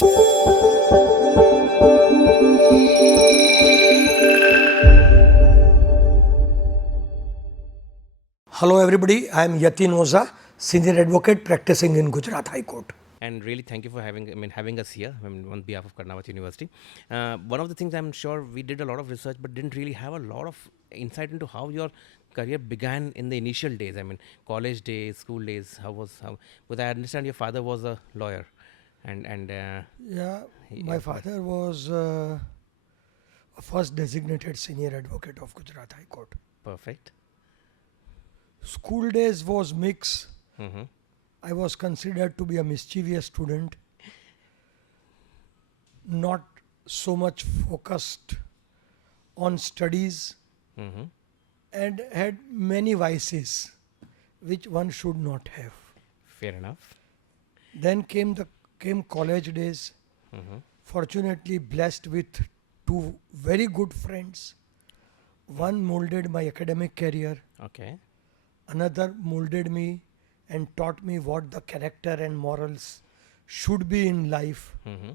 Hello everybody, I am Yatin Oza, Senior Advocate practicing in Gujarat High Court. And really thank you for having us here on behalf of Karnavatiuniversity. One of the things I'm sure we did a lot of research but didn't really have a lot of insight into how your career began in the initial days. I mean, college days, school days, because I understand your father was a lawyer. My father was a first designated Senior Advocate of Gujarat High Court. Perfect. School days was mix. Mm-hmm. I was considered to be a mischievous student, not so much focused on studies, Mm-hmm. and had many vices which one should not have. Fair enough. Then came college days. Mm-hmm. Fortunately blessed with two very good friends. One molded my academic career, Okay. another molded me and taught me what the character and morals should be in life. Mm-hmm.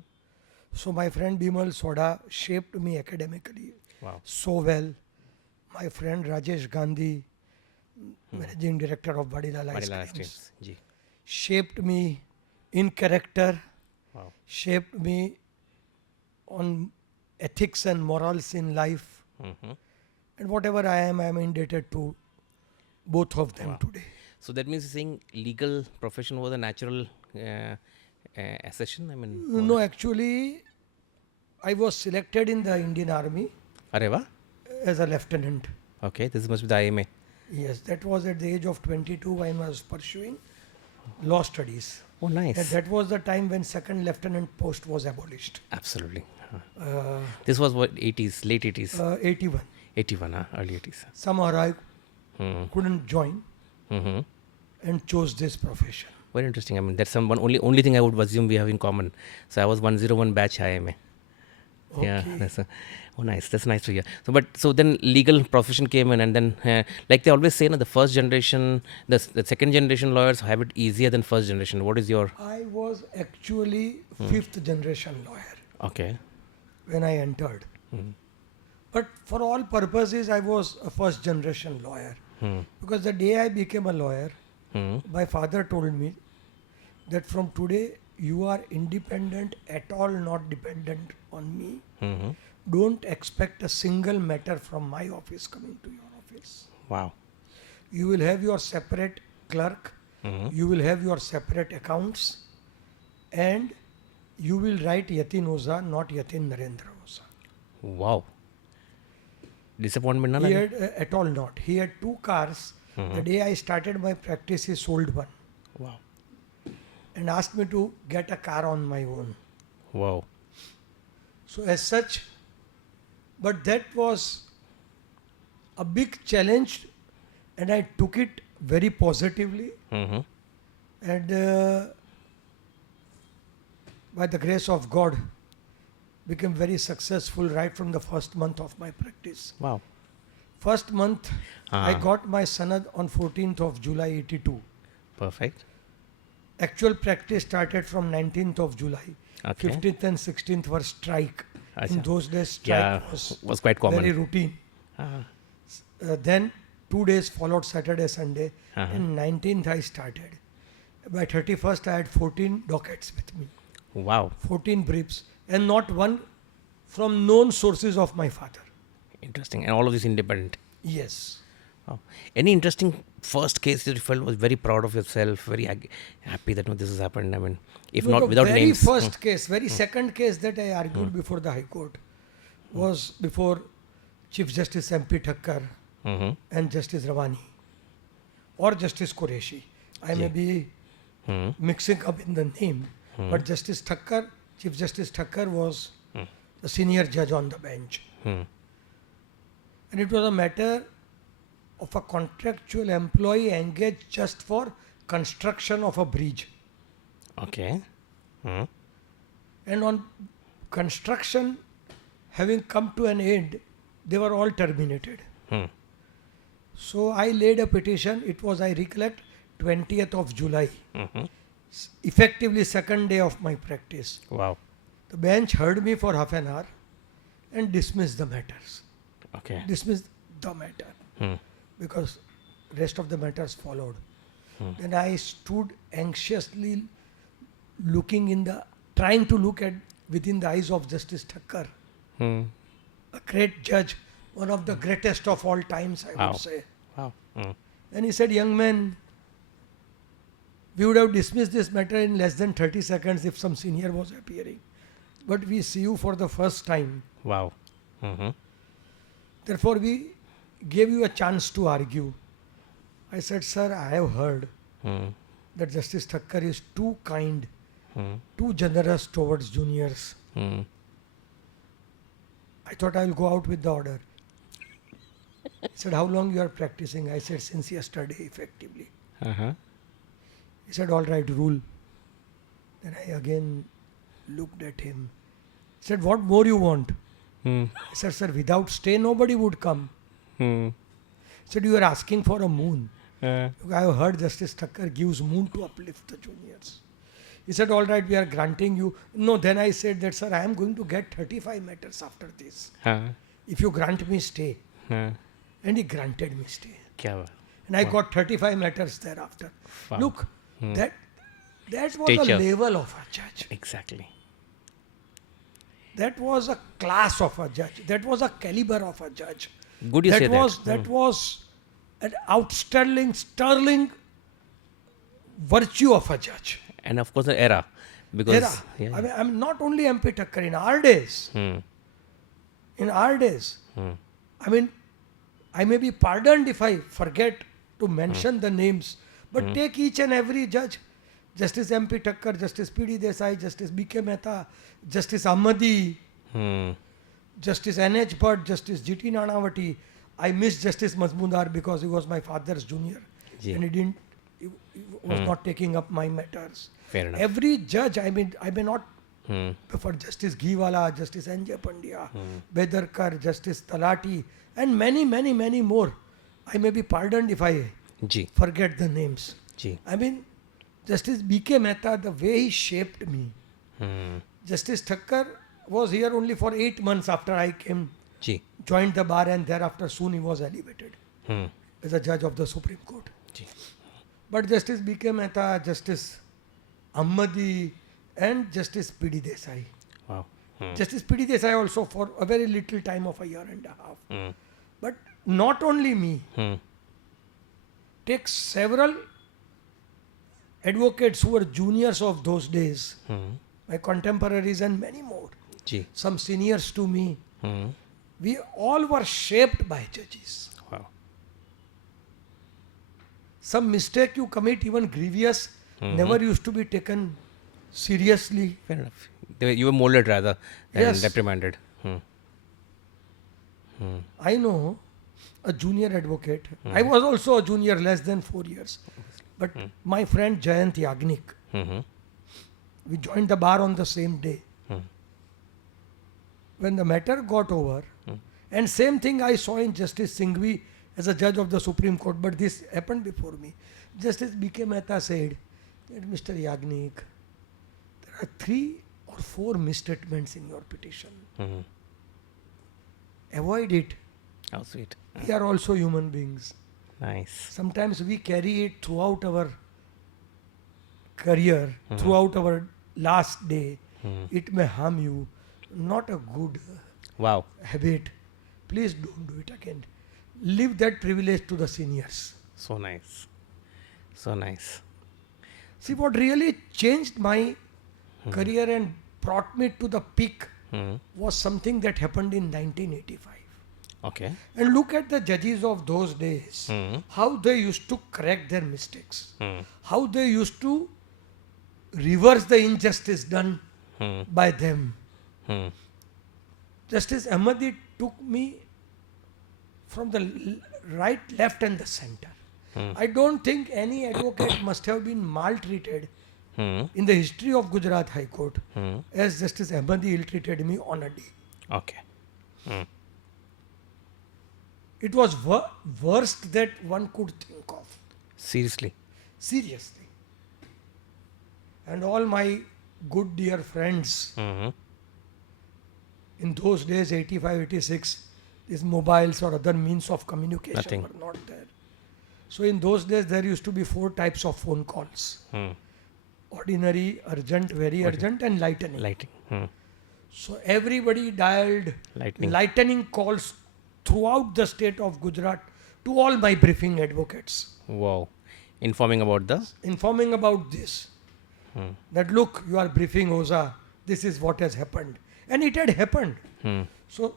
So my friend Bimal Soda shaped me academically Wow. so well. My friend Rajesh Gandhi, Managing Director of Badilal Ice Manila Creams, Ji. shaped me in character, Wow. shaped me on ethics and morals in life. Mm-hmm. And whatever I am indebted to both of them Wow. today. So that means you're saying legal profession was a natural accession? I mean, No, actually, I was selected in the Indian Army Areva? as a lieutenant. Okay, this must be the IMA. Yes, that was at the age of 22 when I was pursuing law studies. Oh, nice. And that was the time when second lieutenant post was abolished. Absolutely. Uh, This was what, 80s, late 80s? 81. 81, early 80s. Somehow I Mm-hmm. couldn't join Mm-hmm. and chose this profession. Very interesting. I mean, that's only thing I would assume we have in common. So I was 101 batch IMA. Yeah, Okay. nice. That's nice to hear. So then legal profession came in, and then like they always say, the first generation, the second generation lawyers have it easier than first generation. What is your? I was actually fifth generation lawyer Okay. when I entered. Mm-hmm. But for all purposes, I was a first generation lawyer. Hmm. Because the day I became a lawyer, Hmm. my father told me that from today you are independent at all, not dependent on me. Mm-hmm. Don't expect a single matter from my office coming to your office. Wow. You will have your separate clerk, Mm-hmm. you will have your separate accounts, and you will write Yatin Oza, not Yatin Narendra Oza. Wow. Disappointment, He none? had at all not. He had two cars. The day I started my practice, he sold one Wow. and asked me to get a car on my own. Wow. So as such, but that was a big challenge and I took it very positively, Mm-hmm. and by the grace of God became very successful right from the first month of my practice. Wow. First month I Ah. got my sanad on 14th of July 82. Perfect. Actual practice started from 19th of July. Okay. 15th and 16th were strike. In Acha. those days, strike Yeah, was was quite common. very routine. Ah. Then 2 days followed Saturday, Sunday, Uh-huh. and 19th I started. By 31st I had 14 dockets with me, Wow. 14 briefs, and not one from known sources of my father. Interesting. And all of this independent. Yes. Wow. Any interesting first case that you felt was very proud of yourself, very happy that this has happened? I mean, if No, not the without very names. first case, very second case that I argued before the High Court was before Chief Justice M.P. Thakkar Mm-hmm. and Justice Rawani or Justice Qureshi. I may be Mm-hmm. mixing up in the name, but Justice Thakkar, Chief Justice Thakkar was the senior judge on the bench. Hmm. And it was a matter of a contractual employee engaged just for construction of a bridge. Okay. Hmm. And on construction having come to an end, they were all terminated. Hmm. So I laid a petition. It was, I recollect, 20th of July, Mm-hmm. effectively second day of my practice. Wow. The bench heard me for half an hour and dismissed the matters. Okay. Dismissed the matter Hmm. because rest of the matters followed. Hmm. Then I stood anxiously trying to look at within the eyes of Justice Thakkar, Hmm. a great judge, one of the greatest of all times, I Wow. would say. Wow. Hmm. And he said, young man, we would have dismissed this matter in less than 30 seconds if some senior was appearing. But we see you for the first time. Wow. Mm-hmm. Therefore, we gave you a chance to argue. I said, sir, I have heard Hmm. that Justice Thakkar is too kind, Hmm. too generous towards juniors. Hmm. I thought I will go out with the order. He said, how long you are practicing? I said, since yesterday, effectively. Uh-huh. He said, all right, rule. Then I again looked at him. He said, what more you want? Hmm. I said, sir, without stay, nobody would come. Hmm. He said, you are asking for a moon. Uh, I have heard Justice Thakkar gives moon to uplift the juniors. He said, all right, we are granting you. No, then I said that, sir, I am going to get 35 matters after this. If you grant me stay. And he granted me stay. Kya baat. And I Wow. got 35 matters thereafter. Wow. Look, Hmm. that was Stature. a level of a judge. Exactly. That was a class of a judge. That was a caliber of a judge. Good you say that. That was an outstanding, sterling virtue of a judge. And of course the era. Because Era. Yeah. I mean, I'm not only MP Thakkar, in our days, Hmm. Hmm. I mean, I may be pardoned if I forget to mention the names, but take each and every judge, Justice MP Thakkar, Justice P.D. Desai, Justice B.K. Mehta, Justice Ahmadi, Hmm. Justice N.H. Bhatt, Justice G.T. Nanavati. I miss Justice Mazmundar because he was my father's junior Ji. and he was not taking up my matters. Fair enough. Every judge, I may not Hmm. for Justice Ghiwala, Justice N.J. Pandya, Bedarkar, Justice Talati, and many, many, many more. I may be pardoned if I Ji. forget the names. Ji. I mean, Justice B.K. Mehta, the way he shaped me. Hmm. Justice Thakkar was here only for 8 months after I Ji. joined the bar, and thereafter soon he was elevated Hmm. as a judge of the Supreme Court. Ji. But Justice B.K. Mehta, Justice Ahmadi, and Justice P.D. Desai. Wow. Hmm. Justice P.D. Desai also for a very little time of a year and a half. Hmm. But not only me, Hmm. take several advocates who were juniors of those days, Hmm. my contemporaries and many more, Ji. some seniors to me, Hmm. we all were shaped by judges. Wow. Some mistake you commit, even grievous, never used to be taken seriously. Fair enough. You were molded rather than Yes. reprimanded. Hmm. Hmm. I know a junior advocate. I was also a junior, less than 4 years. But my friend Jayant Yagnik, Hmm. we joined the bar on the same day. Hmm. When the matter got over, and same thing I saw in Justice Singhvi as a judge of the Supreme Court, but this happened before me. Justice B.K. Mehta said that, Mr. Yagnik, there are 3 or 4 misstatements in your petition. Hmm. Avoid it. How sweet. We are also human beings. Nice. Sometimes we carry it throughout our career, throughout our last day. It may harm you. Not a good Wow. habit. Please don't do it again. Leave that privilege to the seniors. So nice. So nice. See, what really changed my career and brought me to the peak Hmm. was something that happened in 1985. Okay. And look at the judges of those days, Hmm. how they used to correct their mistakes, Hmm. how they used to reverse the injustice done Hmm. by them. Hmm. Justice Ahmadi took me from the right, left, and the center. I don't think any advocate must have been maltreated Hmm. in the history of Gujarat High Court Hmm. as Justice Ahmadi ill-treated me on a day. Okay. Hmm. It was worst that one could think of. Seriously. Seriously. And all my good dear friends Hmm. In those days, 85, 86, these mobiles or other means of communication Nothing. were not there. So in those days, there used to be 4 types of phone calls. Ordinary, urgent, very urgent, and lightning. Lighting. So everybody dialed lightning calls throughout the state of Gujarat to all my briefing advocates, Wow. Informing about the. informing about this. That look, you are briefing Oza, this is what has happened. And it had happened. So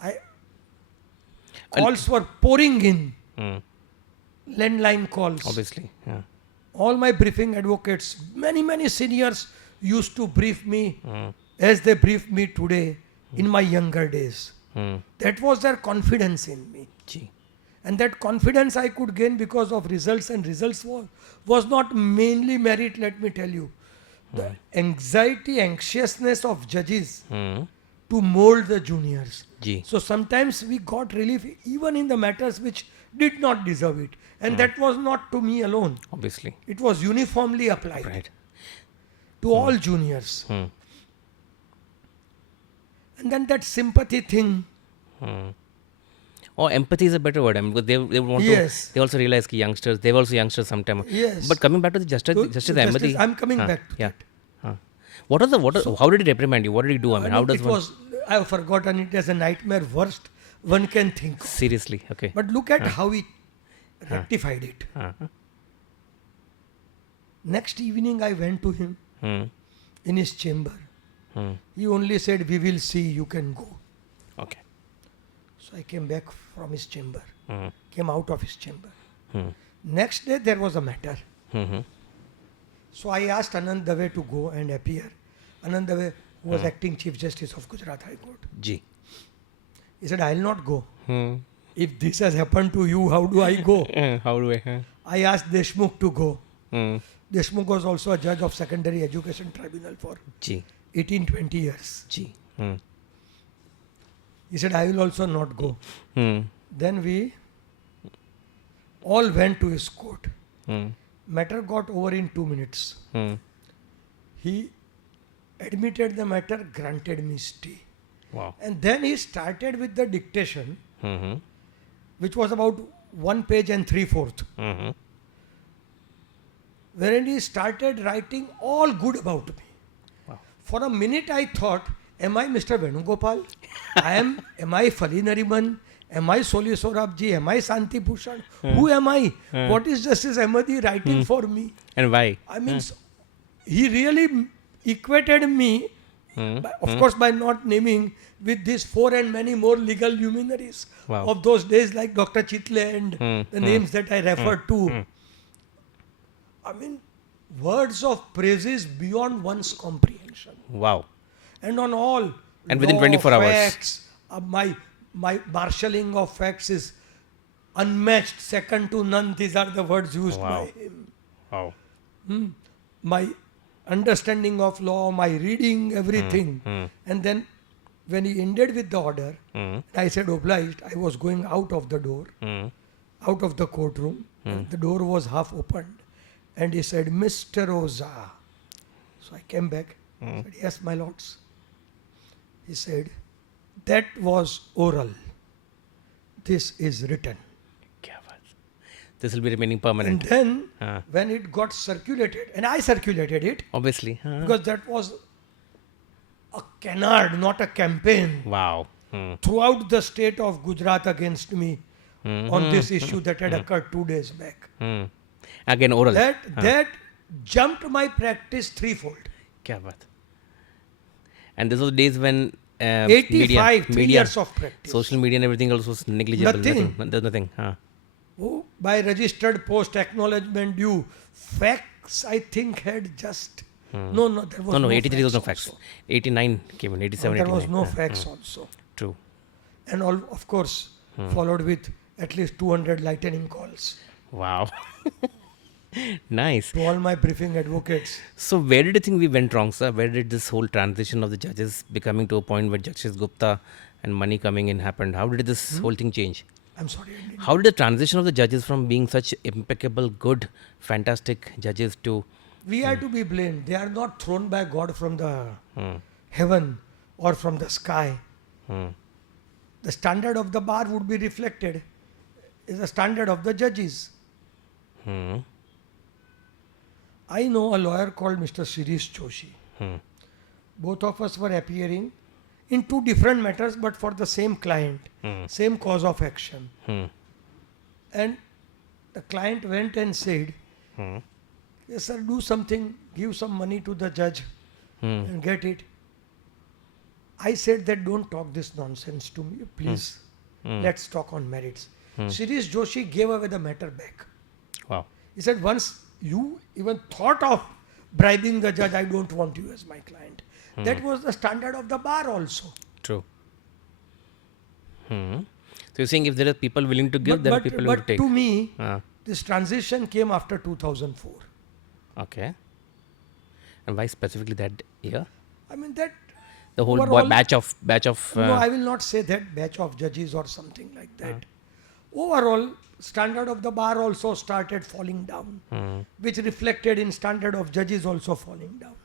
I calls were pouring in, landline calls. Obviously. Yeah. All my briefing advocates, many seniors used to brief me as they brief me today in my younger days. That was their confidence in me. Gee. And that confidence I could gain because of results, and results was not mainly merit, let me tell you. The anxiety, anxiousness of judges to mold the juniors. Gee. So sometimes we got relief even in the matters which did not deserve it. And that was not to me alone. Obviously. It was uniformly applied Right. to all juniors. And then that sympathy thing. Oh, empathy is a better word. I mean, because they want Yes. to. They also realize that youngsters. They were also youngsters sometimes. Yes. But coming back to the Justice Ahmadi. I'm coming back to Yeah. that. How did he reprimand you? What did he do? I mean, how does it one. was, I have forgotten it as a nightmare worst one can think of. Seriously. Okay. But look at how he rectified it. Next evening I went to him in his chamber. He only said, we will see, you can go. Okay. So I came back from his chamber, came out of his chamber. Next day there was a matter. So I asked Anand Dave to go and appear. Anand Dave, who was acting Chief Justice of Gujarat High Court. Gee. He said, I'll not go. If this has happened to you, how do I go? How do I? I asked Deshmukh to go. Deshmukh was also a judge of secondary education tribunal for Gee. 18-20 years. Gee. He said, I will also not go. Then we all went to his court. Matter got over in 2 minutes. He admitted the matter, granted me stay. Wow. And then he started with the dictation, which was about 1 page and 3/4, wherein he started writing all good about me. Wow. For a minute I thought, am I Mr. Venugopal? am I Fali Nariman? Am I Soli Sorabji? Am I Santi Bhushan? Who am I? What is Justice Ahmadi writing for me? And why? I mean, he really equated me, of course by not naming, with these 4 and many more legal luminaries of those days like Dr. Chitle and the names that I referred to. I mean, words of praises beyond one's comprehension. Wow. And on all. And within 24 hours. Facts, my marshalling of facts is unmatched, second to none. These are the words used by him. Wow. My understanding of law, my reading, everything. And then when he ended with the order, I said, obliged. I was going out of the door, out of the courtroom. And the door was half opened. And he said, Mr. Oza. So I came back. Said, yes, my lords. He said, that was oral. This is written. This will be remaining permanent. And then when it got circulated, and I circulated it. Obviously. Because that was a canard, not a campaign. Wow. Throughout the state of Gujarat against me on this issue that had occurred 2 days back. Again, oral. That jumped my practice threefold. Kya baat. And this was days when 85 3 years of practice. Social media and everything else was negligible. Nothing. There's nothing. Oh, by registered post acknowledgement due. Facts, I think, had just... No, there was no 83 was no facts. also. 89 came in, 87, There 89. was no facts also. True. And all, of course, followed with at least 200 lightning calls Wow. Nice. to all my briefing advocates. So where did you think we went wrong, sir? Where did this whole transition of the judges becoming to a point where Justice Gupta and money coming in happened? How did this whole thing change? I'm sorry. I didn't- How did the transition of the judges from being such impeccable, good, fantastic judges to... We are to be blamed. They are not thrown by God from the heaven or from the sky, Hmm. the standard of the bar would be reflected is the standard of the judges. Hmm. I know a lawyer called Mr. Shirish Joshi. Hmm. Both of us were appearing in two different matters but for the same client, Hmm. same cause of action. Hmm. And the client went and said, Hmm. yes sir, do something, give some money to the judge Hmm. and get it. I said that don't talk this nonsense to me, please. Hmm. Let's talk on merits. Hmm. Shirish Joshi gave away the matter back. Wow. He said, once you even thought of bribing the judge, I don't want you as my client. That was the standard of the bar also. True. Hmm. So you're saying if there are people willing to give, there are people willing to take. to me, Ah, this transition came after 2004. okay. And why specifically that year? I mean that The whole overall- batch of no, I will not say that batch of judges or something like that. Overall, standard of the bar also started falling down, Hmm. which reflected in standard of judges also falling down.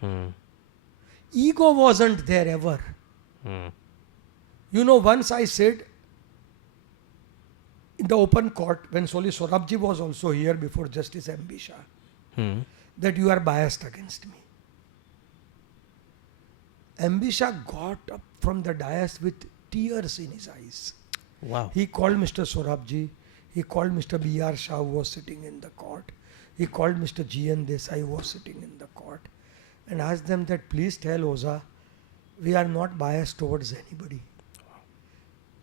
Hmm. Ego wasn't there ever. Hmm. You know, once I said in the open court, when Soli Sorabji was also here before Justice M.B. Shah, Hmm. that you are biased against me. M.B. Shah got up from the dais with tears in his eyes. Wow. He called Mr. Sorabji, he called Mr. B.R. Shah who was sitting in the court, he called Mr. G.N. Desai who was sitting in the court and asked them that please tell Oza, we are not biased towards anybody.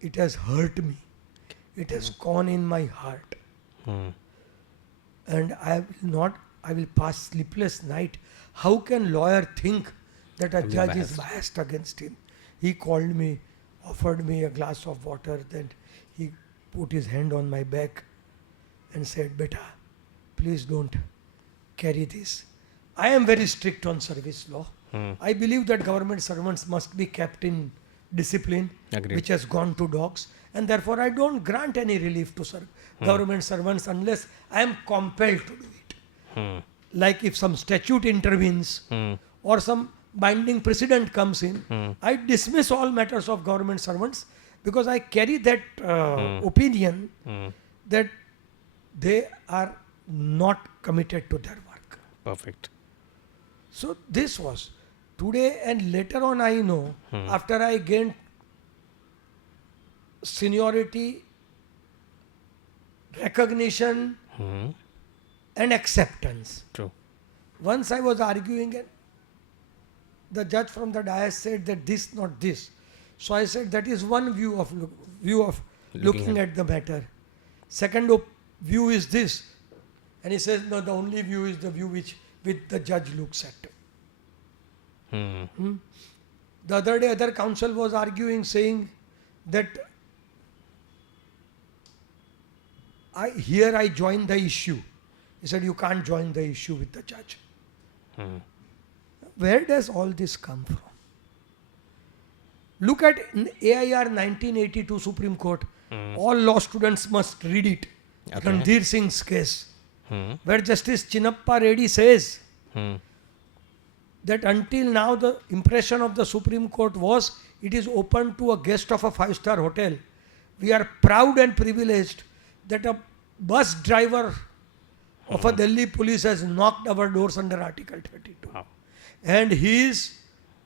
It has hurt me. It has gone in my heart. Hmm. And I will pass sleepless night. How can lawyer think that a Be judge is biased. biased against him? He called me, offered me a glass of water, then he put his hand on my back and said, Beta, please don't carry this. I am very strict on service law. Hmm. I believe that government servants must be kept in discipline, Agreed. which has gone to dogs, and therefore I don't grant any relief to government servants unless I am compelled to do it. Hmm. Like if some statute intervenes Hmm. or some binding precedent comes in, Hmm. I dismiss all matters of government servants because I carry that opinion Hmm. that they are not committed to their work. Perfect. So this was today, and later on I know, after I gained seniority, recognition Hmm. and acceptance. True. Once I was arguing and the judge from the dais said that this, not this. So I said that is one view of looking at the matter. Second view is this. And he says, no, the only view is the view which the judge looks at. Hmm. The other day, other counsel was arguing, saying that I join the issue. He said, you can't join the issue with the judge. Hmm. Where does all this come from? Look at AIR 1982 Supreme Court. All law students must read it. Okay. Randhir Singh's case, Hmm. where Justice Chinnappa Reddy says Hmm. that until now the impression of the Supreme Court was it is open to a guest of a 5-star hotel. We are proud and privileged that a bus driver of a Delhi police has knocked our doors under Article 32. Wow. And he is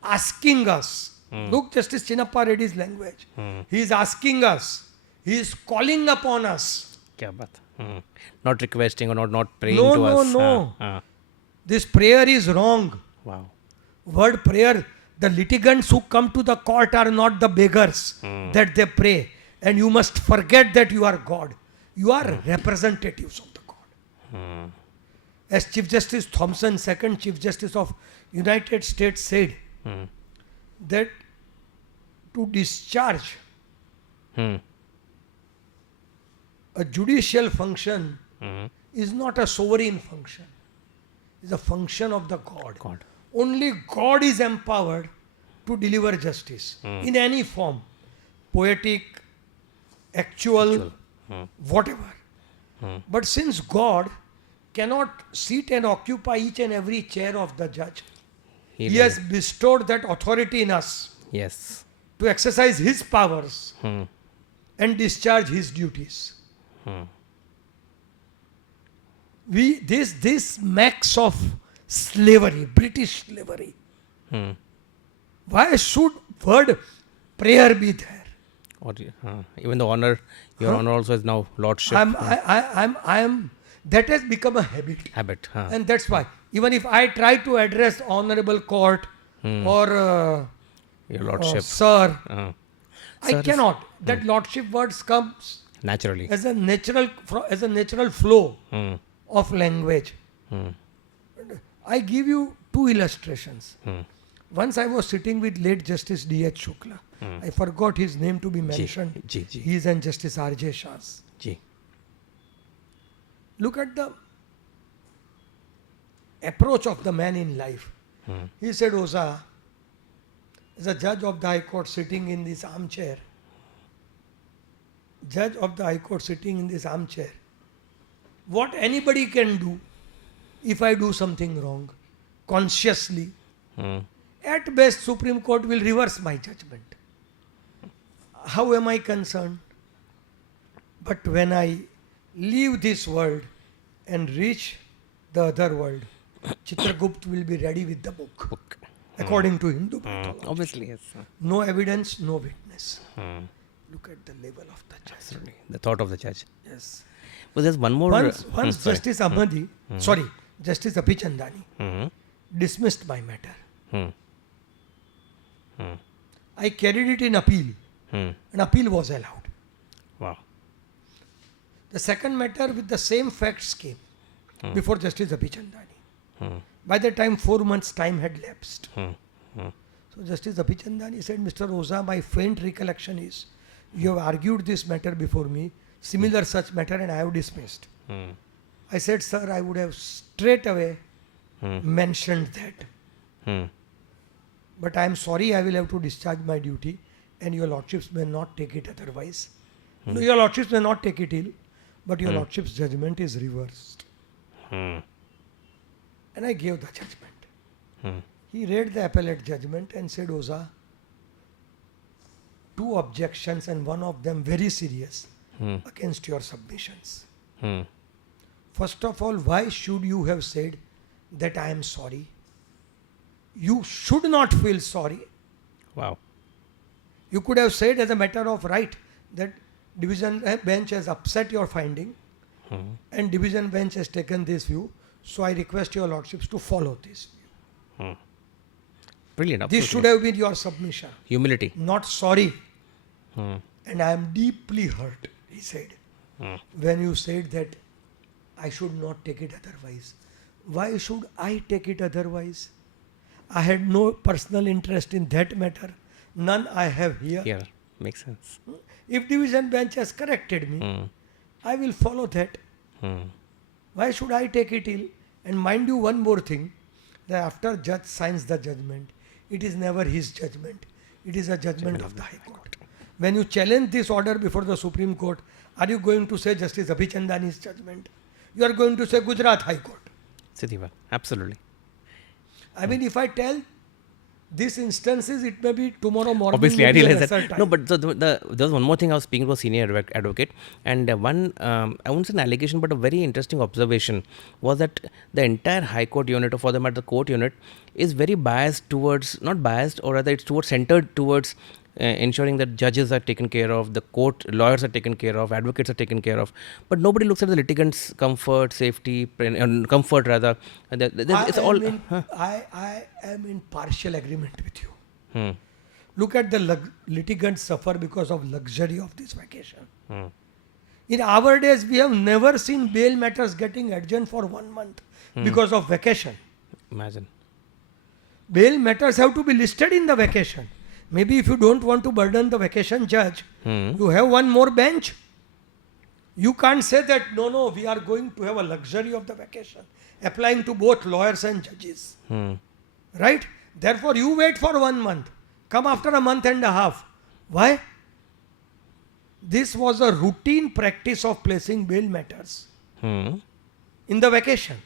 asking us, look Justice Chinnappa Reddy's language, he is asking us, he is calling upon us. Kya baat? Hmm. Not requesting or not praying No, to no, us. no. Ah. This prayer is wrong. Wow. Word prayer, the litigants who come to the court are not the beggars that they pray. And you must forget that you are God. You are representatives of the God. Hmm. As Chief Justice Thompson, second Chief Justice of United States, said Hmm. that to discharge Hmm. a judicial function Hmm. is not a sovereign function. It's a function of the God. God. Only God is empowered to deliver justice in any form, poetic, actual, whatever. But since God cannot sit and occupy each and every chair of the judge, He has bestowed that authority in us Yes. to exercise his powers Hmm. and discharge his duties. Hmm. This max of slavery, British slavery. Hmm. Why should word prayer be there? Or even the honor, your honor also is now lordship. I am. That has become a Habit. and that's why even if I try to address honorable court or Your lordship. sir, Uh, I Sir is- cannot. That lordship words comes naturally. as a natural flow Hmm. of language. Hmm. I give you two illustrations. Hmm. Once I was sitting with late Justice D.H. Shukla. I forgot his name to be mentioned. Ji. He is and Justice R.J. Shah's. Ji. Look at the approach of the man in life. He said, Oza, as a judge of the High Court sitting in this armchair, what anybody can do if I do something wrong, consciously, Hmm. at best Supreme Court will reverse my judgment. How am I concerned? But when I leave this world and reach the other world, Chitragupta will be ready with the book, according to Hindu mythology. Obviously, yes. No evidence, no witness. Hmm. Look at the level of the judge. Absolutely. The thought of the judge. Yes. But there's one more. Once sorry. Justice Ahmadi, Justice Abhichandani Hmm. dismissed my matter. Hmm. Hmm. I carried it in appeal, Hmm. and appeal was allowed. Wow. The second matter with the same facts came before Justice Abhichandani. By the time 4 months' time had lapsed. So Justice Abhichandani said, Mr. Oza, my faint recollection is, you have argued this matter before me, similar such matter, and I have dismissed. I said, sir, I would have straight away mentioned that. Hmm. But I am sorry, I will have to discharge my duty, and your lordships may not take it otherwise. No, your lordships may not take it ill, but your lordship's judgment is reversed. Hmm. And I gave the judgment. Hmm. He read the appellate judgment and said, Oza, two objections and one of them very serious against your submissions. Hmm. First of all, why should you have said that I am sorry? You should not feel sorry. Wow. You could have said as a matter of right that division bench has upset your finding and division bench has taken this view. So I request your lordships to follow this view. Brilliant. This Absolutely. should have been your submission, Humility. not sorry. Hmm. And I am deeply hurt, he said, when you said that I should not take it otherwise. Why should I take it otherwise? I had no personal interest in that matter. None I have here. Here. Makes sense. If division bench has corrected me, I will follow that. Hmm. Why should I take it ill? And mind you one more thing, that after judge signs the judgment, it is never his judgment. It is a judgment of the High Court. When you challenge this order before the Supreme Court, are you going to say Justice Abhichandani's judgment? You are going to say Gujarat High Court. Siddhiva. Absolutely. I mean, if I tell these instances, it may be tomorrow morning. Obviously, I maybe a realize lesser that. time. No, but there was one more thing I was speaking to a senior advocate, and one, I won't say an allegation, but a very interesting observation was that the entire High Court unit, or for them at the court unit, is very biased towards, not biased, or rather it's centered towards ensuring that judges are taken care of, the court lawyers are taken care of, advocates are taken care of, but nobody looks at the litigants' comfort, safety, comfort rather. It's all. I am in partial agreement with you. Hmm. Look at the litigants suffer because of luxury of this vacation. In our days, we have never seen bail matters getting adjourned for 1 month because of vacation. Imagine. Bail matters have to be listed in the vacation. Maybe if you don't want to burden the vacation judge, you have one more bench. You can't say that, no, we are going to have a luxury of the vacation, applying to both lawyers and judges. Right? Therefore, you wait for 1 month. Come after a month and a half. Why? This was a routine practice of placing bail matters in the vacation.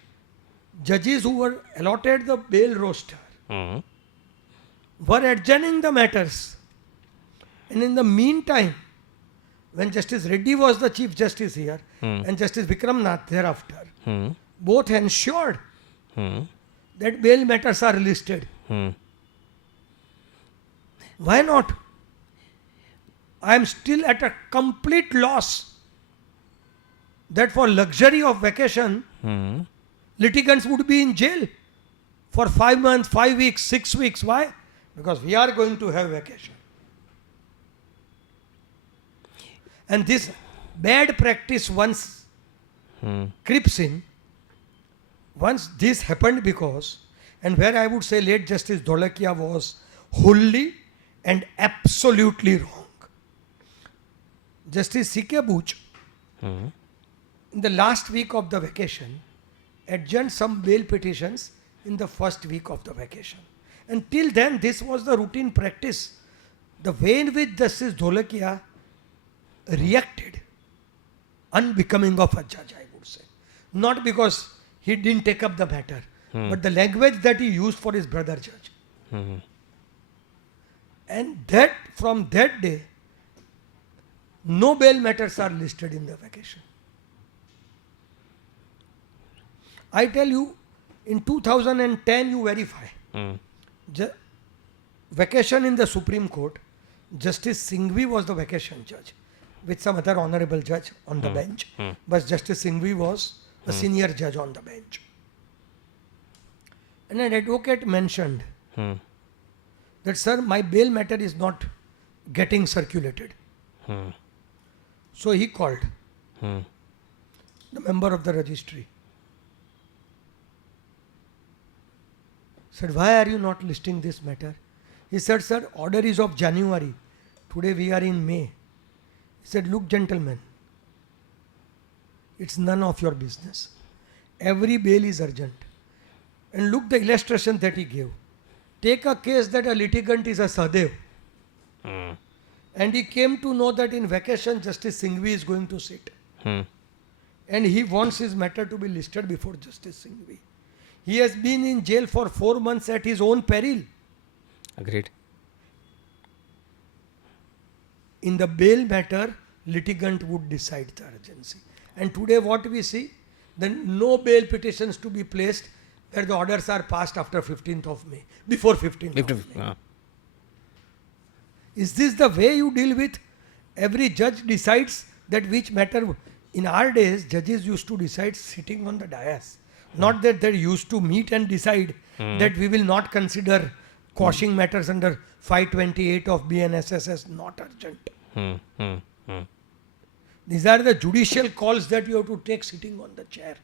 Judges who were allotted the bail roster Hmm. were adjourning the matters. And in the meantime, when Justice Reddy was the Chief Justice here and Justice Vikram Nath thereafter, Hmm. both ensured Hmm. that bail matters are listed. Hmm. Why not? I am still at a complete loss that for luxury of vacation, Hmm. litigants would be in jail for 5 months, 5 weeks, 6 weeks. Why? Because we are going to have vacation. And this bad practice once creeps in, once this happened because, and where I would say late Justice Dholakia was wholly and absolutely wrong. Justice C.K. Buch, in the last week of the vacation, adjourned some bail petitions in the first week of the vacation. And till then, this was the routine practice. The way in which Justice Dholakia reacted, unbecoming of a judge, I would say. Not because he didn't take up the matter, but the language that he used for his brother judge. And that, from that day, no bail matters are listed in the vacation. I tell you, in 2010 you verify. Vacation in the Supreme Court, Justice Singhvi was the vacation judge with some other honorable judge on the bench. But Justice Singhvi was a senior judge on the bench. And an advocate mentioned that, sir, my bail matter is not getting circulated. So he called the member of the registry. Said, why are you not listing this matter? He said, sir, order is of January. Today we are in May. He said, look, gentlemen, it's none of your business. Every bail is urgent. And look the illustration that he gave. Take a case that a litigant is a Sadev. And he came to know that in vacation Justice Singhvi is going to sit. And he wants his matter to be listed before Justice Singhvi. He has been in jail for 4 months at his own peril. Agreed. In the bail matter, litigant would decide the urgency. And today what we see, then no bail petitions to be placed where the orders are passed after 15th of May, before 15th of May. Is this the way you deal with? Every judge decides that which matter. In our days, judges used to decide sitting on the dais. Not that they used to meet and decide that we will not consider quashing matters under 528 of BNSS as not urgent. These are the judicial calls that you have to take sitting on the chair.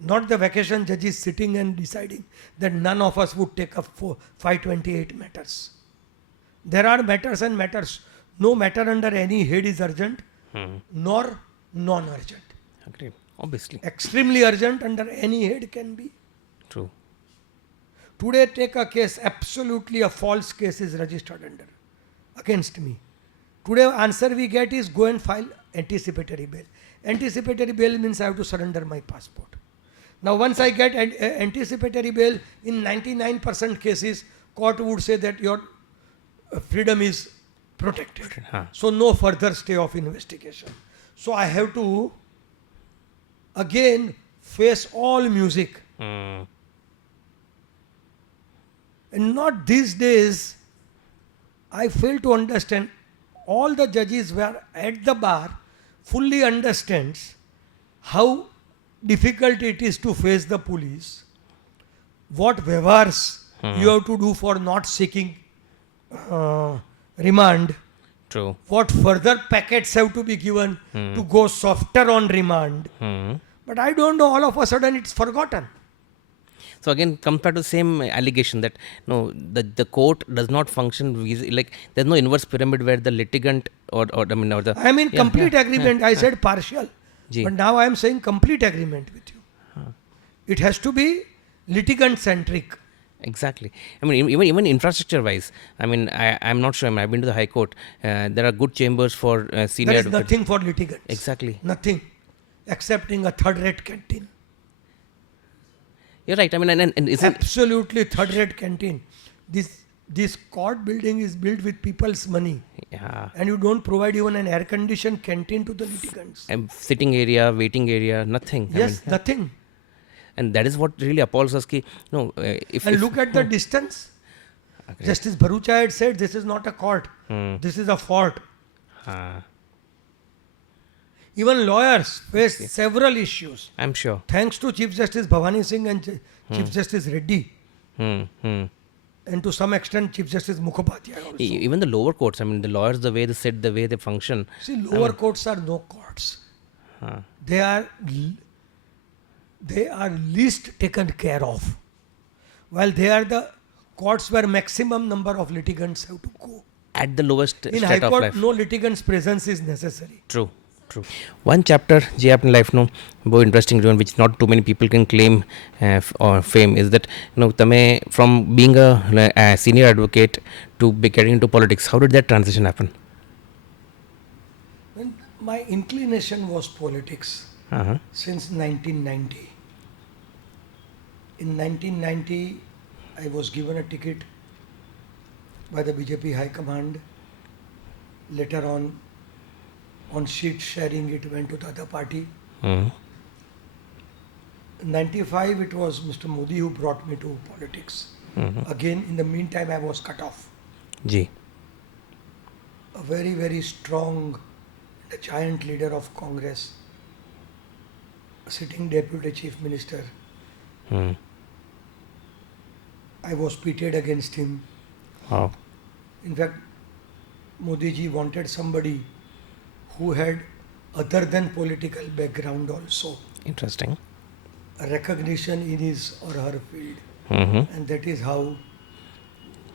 Not the vacation judges sitting and deciding that none of us would take up 528 matters. There are matters and matters. No matter under any head is urgent, nor non-urgent. Agreed. Obviously. Extremely urgent under any head can be. True. Today take a case, absolutely a false case is registered under, against me. Today answer we get is go and file anticipatory bail. Anticipatory bail means I have to surrender my passport. Now once I get anticipatory bail, in 99% cases, court would say that your freedom is protected. So no further stay of investigation. So I have to again face all music. And not these days, I fail to understand, all the judges were at the bar fully understands how difficult it is to face the police, what waivers you have to do for not seeking remand, True. what further packets have to be given to go softer on remand. But I don't know, all of a sudden it's forgotten. So again, comes back to the same allegation that no, the court does not function like there's no inverse pyramid where the litigant or the. I mean complete agreement. I said partial, but now I am saying complete agreement with you. It has to be litigant centric. Exactly. I mean, even infrastructure wise. I mean, I'm not sure. I mean, I've been to the High Court. There are good chambers for senior. There is nothing for litigants. Exactly. Nothing, excepting a third-rate canteen. You're right. I mean, and isn't Absolutely third-rate canteen. This court building is built with people's money, yeah, and you don't provide even an air-conditioned canteen to the litigants. sitting area, waiting area, nothing. I mean, Yes, nothing. and that is what really appalls us. Ki, no, And look at the distance. Agreed. Justice Bharucha had said this is not a court, this is a fort. Ah, Even lawyers face several issues. I'm sure. Thanks to Chief Justice Bhavani Singh and Chief Justice Reddy, Hmm. and to some extent Chief Justice Mukhopadhyay also. Even the lower courts, I mean, the lawyers, the way they sit, the way they function. See, lower courts are no courts. Huh. They are least taken care of. While they are the courts where maximum number of litigants have to go. At the lowest In state High of Court, life. no litigant's presence is necessary. True. One chapter જે આપની લાઈફનું બહુ interesting રહ્યું which not too many people can claim or fame is that તમે from being a senior advocate to getting into politics, how did that transition happen? When my inclination was politics Uh-huh. since 1990. In 1990, I was given a ticket by the BJP High Command. Later on seat sharing, it went to the other party. Hmm. In 95, it was Mr. Modi who brought me to politics. Again, in the meantime, I was cut off. G A very, very strong, a giant leader of Congress, a sitting deputy chief minister. Hmm. I was pitted against him. Wow. In fact, Modi ji wanted somebody who had other than political background also, Interesting. a recognition in his or her field, Mm-hmm. and that is how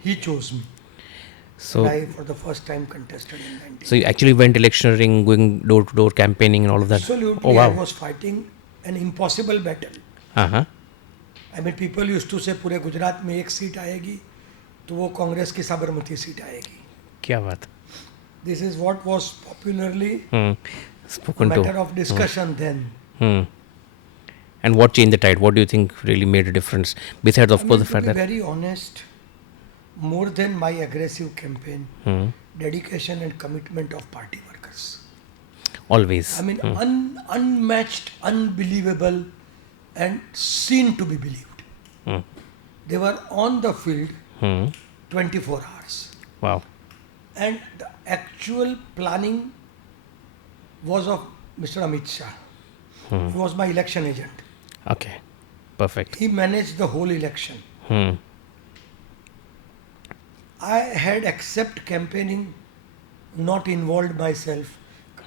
he chose me. So, I for the first time contested in 19. so you actually went electioneering, going door to door campaigning and all of that. Absolutely, Oh wow. I was fighting an impossible battle. Uh-huh. I mean, people used to say पूरे गुजरात में एक seat आएगी तो वो कांग्रेस की Sabarmati seat आएगी. क्या बात. This is what was popularly Hmm. a Spoken to. matter of discussion then. Hmm. And what changed the tide? What do you think really made a difference? Besides, of I course, mean, the to fact be that. very honest, more than my aggressive campaign, Hmm. dedication and commitment of party workers. Always. I mean, unmatched, unbelievable, and seen to be believed. Hmm. They were on the field Hmm. 24 hours. Wow. And the actual planning was of Mr. Amit Shah. He was my election agent. Okay. Perfect. He managed the whole election. Hmm. I had accept campaigning, not involved myself.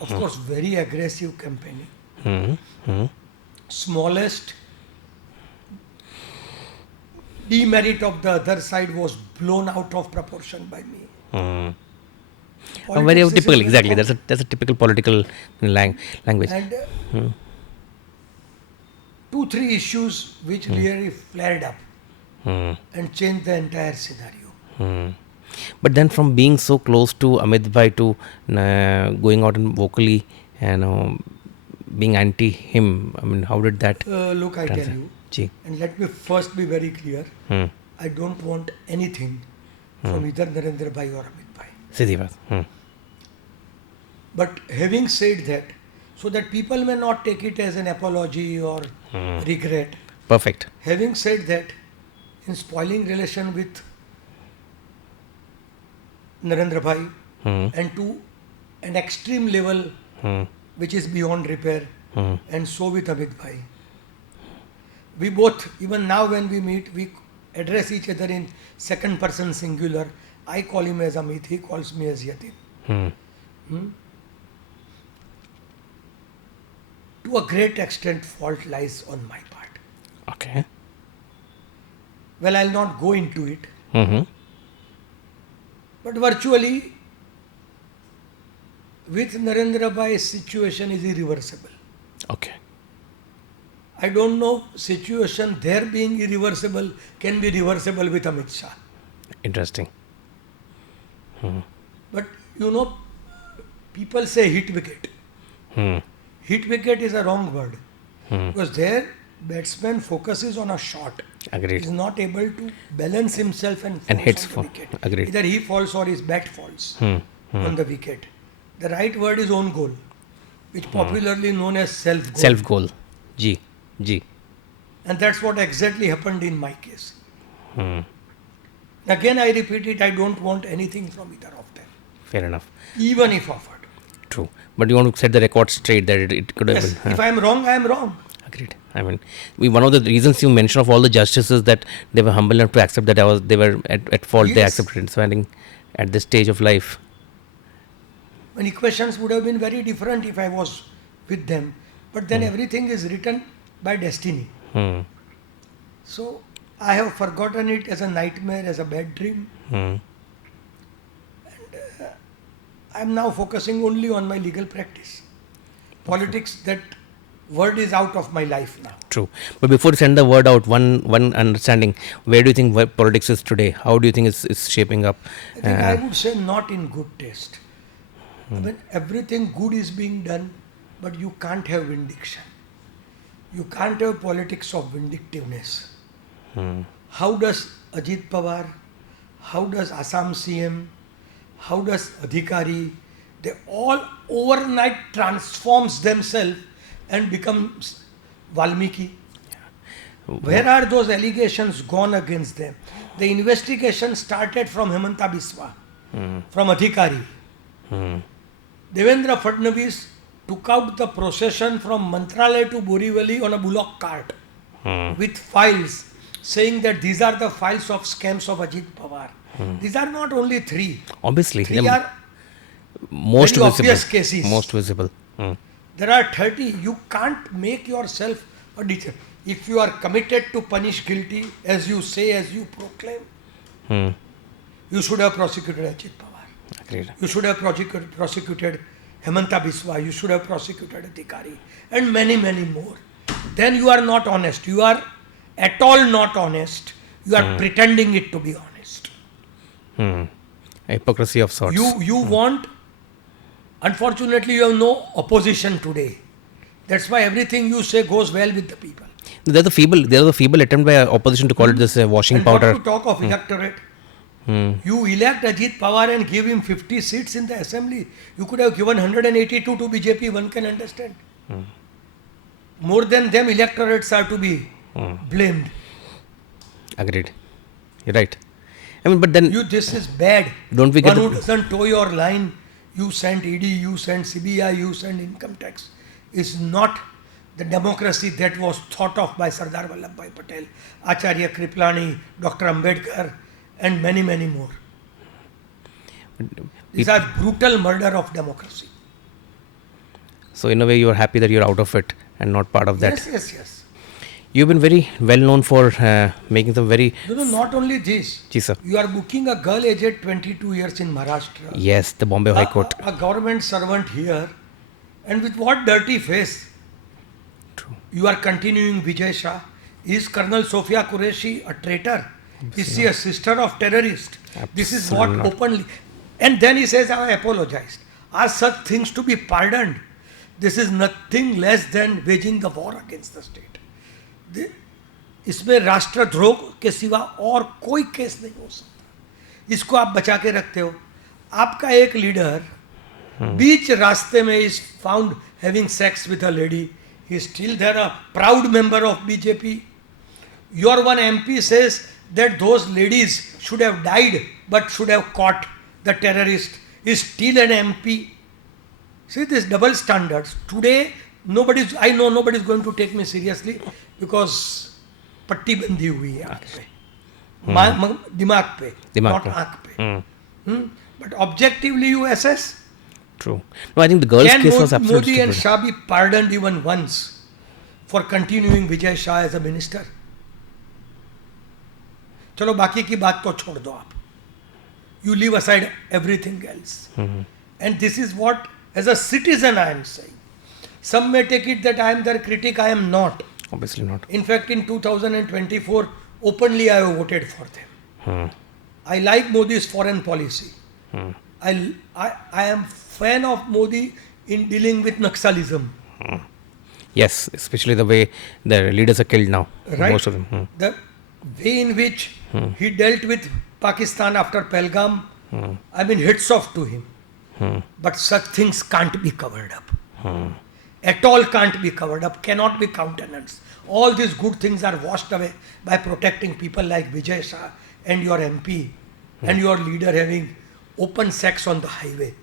Of course, very aggressive campaigning. Hmm. Hmm. Smallest demerit of the other side was blown out of proportion by me. Hmm. Politics, Very this is typical, very exactly. common. That's a typical political language. And 2-3 issues which really flared up Hmm. and changed the entire scenario. Hmm. But then from being so close to Amit Bhai to going out and vocally and being anti him, I mean, how did that Look, I tell transit? you, Ji. and let me first be very clear, Hmm. I don't want anything from either Narendra Bhai or Amit Bhai. सीधी बात. Hmm. But having said that, so that people may not take it as an apology or regret, Perfect. having said that, in spoiling relation with Narendra Bhai Hmm. and to an extreme level Hmm. which is beyond repair, Hmm. and so with Amit Bhai. We both, even now when we meet, we address each other in second person singular. I call him as Amit, he calls me as Yatin. Hmm. To a great extent, fault lies on my part. Okay. Well, I'll not go into it, Hmm. but virtually with Narendra Bhai, situation is irreversible. Okay. I don't know situation there being irreversible can be reversible with Amit Shah. Interesting. But you know, people say hit wicket. Hmm. Hit wicket is a wrong word because there batsman focuses on a shot, Agreed. is not able to balance himself and falls hits on the for. wicket. Agreed. Either he falls or his bat falls on the wicket. The right word is own goal, which popularly known as self goal. Self goal. G. G. And that's what exactly happened in my case. Hmm. Again, I repeat it, I don't want anything from either of them, Fair enough. even if offered. True. But you want to set the record straight that it could have Yes, been. if I am wrong, I am wrong. Agreed. I mean, one of the reasons you mentioned of all the justices that they were humble enough to accept that they were at fault. They Yes. accepted it. So I think at this stage of life. Many questions would have been very different if I was with them. But then everything is written by destiny. Hmm. So I have forgotten it as a nightmare, as a bad dream. Hmm. I am now focusing only on my legal practice. Politics, that word is out of my life now. True. But before you send the word out, one understanding, where do you think politics is today? How do you think it's shaping up? I think I would say not in good taste. I mean, everything good is being done, but you can't have vindication. You can't have politics of vindictiveness. How does Ajit Pawar, how does Assam CM, how does Adhikari, they all overnight transforms themselves and becomes Valmiki. Where are those allegations gone against them? The investigation started from Hemanta Biswa, from Adhikari. Devendra Fadnavis took out the procession from Mantralaya to Borivali on a bullock cart with files saying that these are the files of scams of Ajit Pawar. These are not only three. Obviously. Three them are most very visible. obvious cases. Most visible. There are 30. You can't make yourself a teacher. If you are committed to punish guilty, as you say, as you proclaim, you should have prosecuted Ajit Pawar. Agreed. You should have prosecuted Hemanta Biswa. You should have prosecuted Adhikari. And many, many more. Then you are not honest. You are at all not honest. You are pretending it to be honest. Hypocrisy of sorts. You want, unfortunately, you have no opposition today. That's why everything you say goes well with the people. There's a feeble attempt by opposition to call it this washing And powder. not to talk of electorate. You elect Ajit Pawar and give him 50 seats in the assembly. You could have given 182 to BJP, one can understand. More than them, electorates are to be blamed. Agreed. You're right. I mean, but then This is bad. Don't we get One the- who doesn't toe your line, you send ED, you send CBI, you send income tax, is not the democracy that was thought of by Sardar Vallabhbhai Patel, Acharya Kriplani, Dr. Ambedkar, and many, many more. These are brutal murder of democracy. so in a way you're happy that you're out of it and not part of that. Yes. You've been very well known for making some very. No, not only this. Ji, sir. You are booking a girl aged 22 years in Maharashtra. Yes, the Bombay High Court. A government servant here, and with what dirty face? True. You are continuing Vijay Shah. Is Colonel Sofia Qureshi a traitor? Is she a sister of terrorist? This is what Absolutely not. openly. And then he says, I apologized. Are such things to be pardoned? This is nothing less than waging the war against the state. इसमें राष्ट्रद्रोह के सिवा और कोई case नहीं हो सकता. इसको आप बचा के रखते हो. आपका एक लीडर बीच रास्ते में is found having sex with a lady. He is still there, a proud member of BJP. Your one MP says that those ladies should have died but should have caught the terrorist. Is still an MP. See this double standards. Today, I know nobody is going to take me seriously because पट्टी बंधी हुई है आँख पे, दिमाग पे, not आँख पे. But objectively you assess. True. No, I think the girl's Can case was absolutely Modi and stupid. Shah be pardoned even once for continuing Vijay Shah as a minister? चलो बाकी की बात तो छोड़ दो आप. You leave aside everything else. And this is what, as a citizen, I am saying. Some may take it that I am their critic. I am not. Obviously not. In fact, in 2024, openly I have voted for them. I like Modi's foreign policy. I am fan of Modi in dealing with Naxalism. Yes, especially the way the leaders are killed now. Right? Most of them. The way in which he dealt with Pakistan after Pelgam, I mean, hits off to him. But such things can't be covered up. At all can't be covered up, cannot be countenanced. All these good things are washed away by protecting people like Vijay Shah and your MP and your leader having open sex on the highway.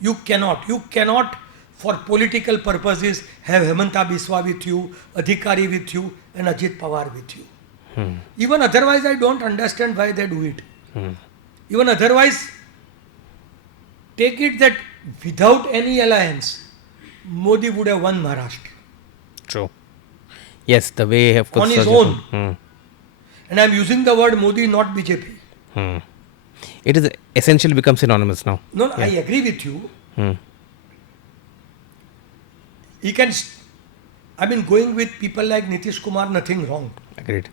You cannot for political purposes have Hemanta Biswa with you, Adhikari with you and Ajit Pawar with you. Even otherwise I don't understand why they do it. Even otherwise, take it that without any alliance, Modi would have won Maharashtra. True. Yes, the way of On his own. And I'm using the word Modi, not BJP. It is essentially become synonymous now. No, I agree with you. He can, going with people like Nitish Kumar, nothing wrong. Agreed.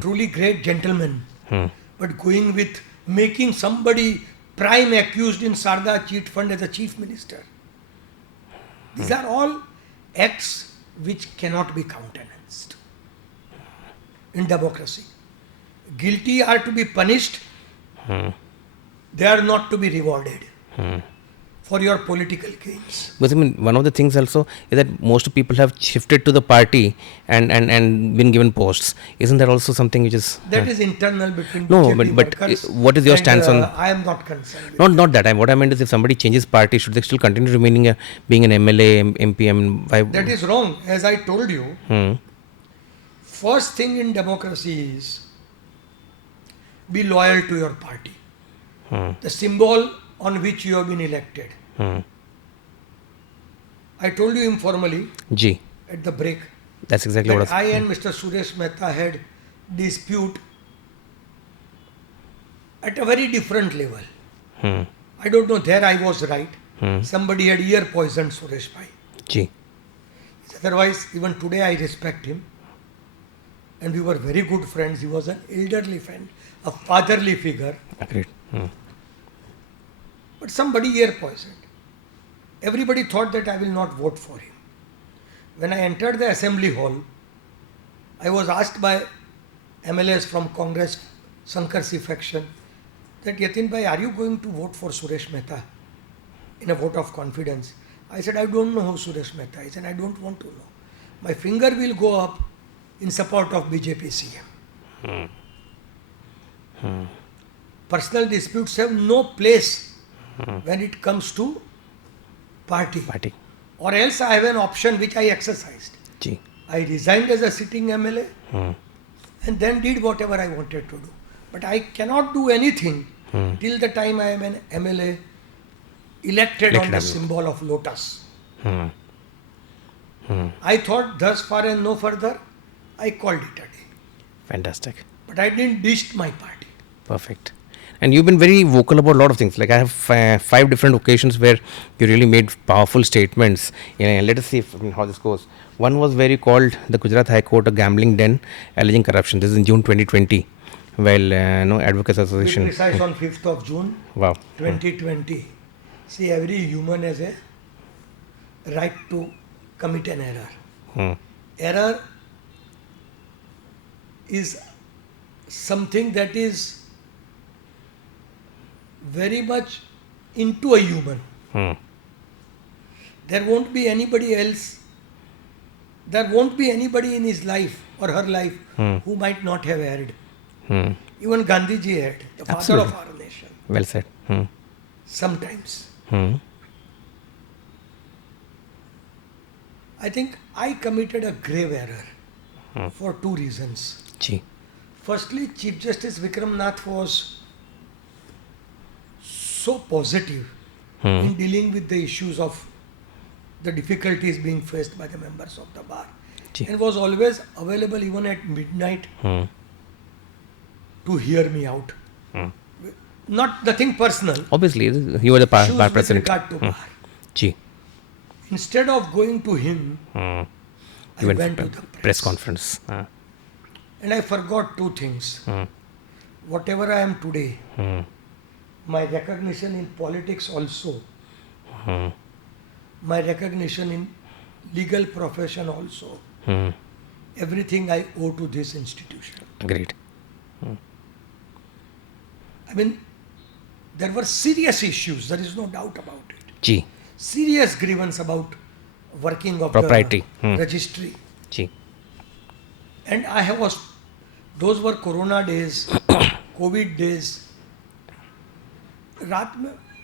Truly great gentleman. But going with making somebody prime accused in Sarda cheat fund as a chief minister. These are all acts which cannot be countenanced in democracy. Guilty are to be punished. They are not to be rewarded for your political gains. But I mean, one of the things also is that most people have shifted to the party and been given posts. Isn't that also something which is... That is internal between No, BJP but workers what is your and, stance on... I am not concerned with Not that. What I meant is if somebody changes party, should they still continue remaining being an MLA, MP? I mean, why... that is wrong. As I told you, first thing in democracy is be loyal to your party. The symbol on which you have been elected. I told you informally G. at the break That's exactly what that I and Mr. Suresh Mehta had dispute at a very different level. I don't know, there I was right. Somebody had ear poisoned Suresh Bhai. G. Otherwise, even today I respect him. And we were very good friends. He was an elderly friend, a fatherly figure. Agreed. But somebody ear poisoned. Everybody thought that I will not vote for him. When I entered the assembly hall, I was asked by MLAs from Congress, Sankarsi faction, that Yatin bhai, are you going to vote for Suresh Mehta in a vote of confidence? I said, I don't know who Suresh Mehta is and I don't want to know. My finger will go up in support of BJP CM. Personal disputes have no place when it comes to party. Or else I have an option which I exercised. G. I resigned as a sitting MLA and then did whatever I wanted to do. But I cannot do anything till the time I am an MLA elected on the symbol of lotus. I thought thus far and no further, I called it a day. Fantastic. But I didn't ditch my party. Perfect. And you've been very vocal about a lot of things. Like I have 5 different occasions where you really made powerful statements. Let us see how this goes. One was where you called the Gujarat High Court a gambling den alleging corruption. This is in June 2020. Well, Advocates Association. Be precise on 5th of June, Wow. 2020. See, every human has a right to commit an error. Error is something that is very much into a human. There won't be anybody else, there won't be anybody in his life or her life who might not have erred. Even Gandhiji had, the father Absolutely. of our nation. Well said. Sometimes. I think I committed a grave error for 2 reasons. G. Firstly, Chief Justice Vikram Nath was so positive in dealing with the issues of the difficulties being faced by the members of the bar. Gee. And was always available even at midnight to hear me out. Nothing personal. Obviously, you were the bar Issues with president. regard to bar. G. Instead of going to him, I You went went for to the press conference. And I forgot 2 things. Whatever I am today, my recognition in politics also, my recognition in legal profession also. Hmm. Everything I owe to this institution. Agreed. I mean, there were serious issues, there is no doubt about it. Ji. Serious grievance about working of Propriety. the registry. Ji. And those were Corona days, COVID days.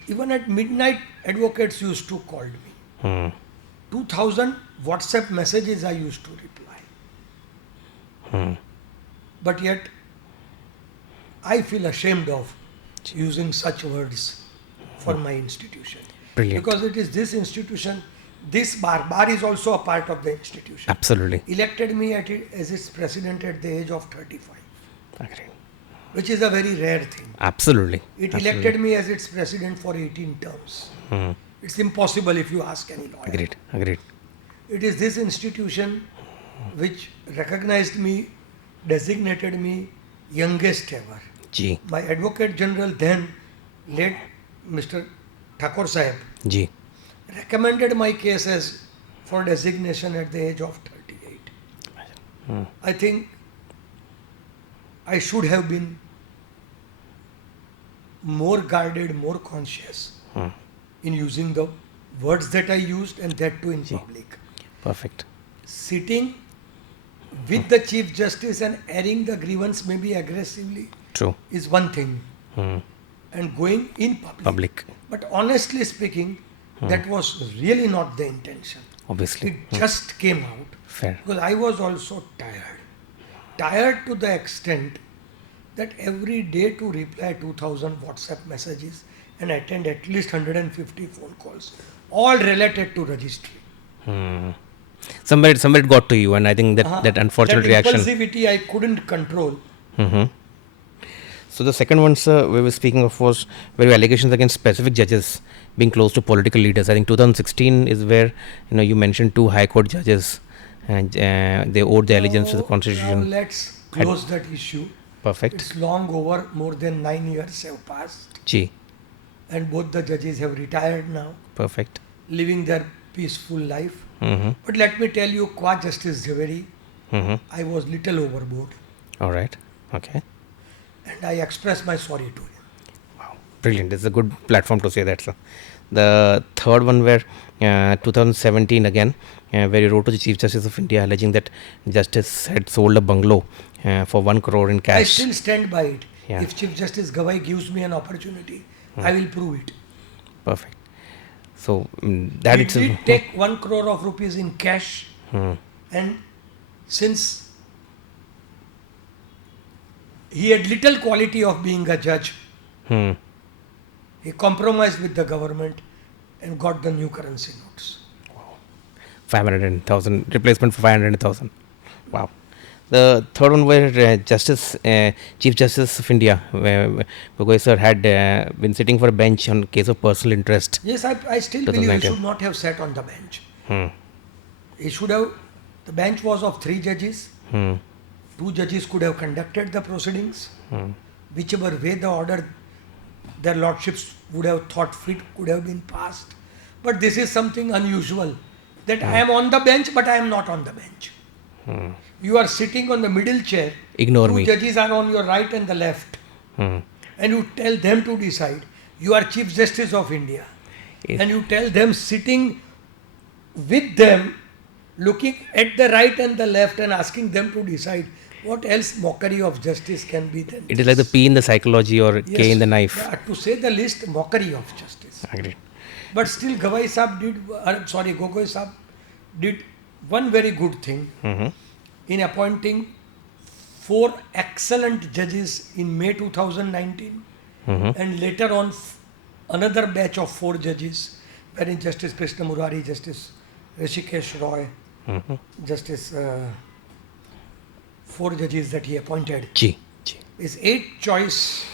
Even at midnight, advocates used to call me. Hmm. 2000 WhatsApp messages I used to reply. But yet, I feel ashamed of using such words for my institution. Brilliant. Because it is this institution, this bar is also a part of the institution. Absolutely. Elected me as its president at the age of 35, Agreed. which is a very rare thing. Absolutely. It elected me as its president for 18 terms. It's impossible if you ask any lawyer. Agreed. Agreed. It is this institution which recognized me, designated me youngest ever. Ji. My Advocate General then, late Mr. Thakur Sahib, Ji. recommended my cases for designation at the age of 38. I think I should have been more guarded, more conscious in using the words that I used, and that too in public. Perfect. Sitting with the Chief Justice and airing the grievance maybe aggressively True. is one thing, and going in public. But honestly speaking, that was really not the intention. Obviously. It just came out. Fair. Because I was also tired. Tired to the extent that every day to reply 2000 WhatsApp messages and attend at least 150 phone calls, all related to registry. Somebody it got to you, and I think that unfortunate that reaction. Impulsivity I couldn't control. So the second one, sir, we were speaking of was where allegations against specific judges being close to political leaders. I think 2016 is where you mentioned 2 High Court judges, and they owed their allegiance to the Constitution. Now let's close that issue. Perfect. It's long over. More than 9 years have passed, Ji. and both the judges have retired now, Perfect. living their peaceful life. But let me tell you, qua Justice Jhaveri, I was little overboard, All right. Okay. and I expressed my sorry to him. Wow. Brilliant. It's a good platform to say that, sir. The third one where 2017 again, where he wrote to the Chief Justice of India alleging that Justice had sold a bungalow for 1 crore in I cash. still stand by it. Yeah. If Chief Justice Gawai gives me an opportunity, I will prove it. Perfect. So that He itself. did take 1 crore of rupees in cash, and since he had little quality of being a judge, he compromised with the government and got the new currency notes. 500,000 replacement for 500,000. Wow. The third one where Chief Justice of India, Gogoi sir had been sitting for a bench on case of personal interest. Yes, I still believe he 2019. should not have sat on the bench. He should have. The bench was of 3 judges. 2 judges could have conducted the proceedings. Whichever way the order their lordships would have thought fit could have been passed. But this is something unusual, that I am on the bench but I am not on the bench. You are sitting on the middle chair. Ignore 2 me. judges are on your right and the left. And you tell them to decide. You are Chief Justice of India. Yes. And you tell them, sitting with them, looking at the right and the left and asking them to decide. What else mockery of justice can be then? It is like the P in the psychology or K in the knife. Yeah, to say the least, mockery of justice. Agreed. But still, Gogoi Sahib did one very good thing in appointing 4 excellent judges in May 2019, and later on another batch of 4 judges, wherein Justice Krishna Murari, Justice Rishikesh Roy, Justice 4 judges that he appointed. G. Is 8 choice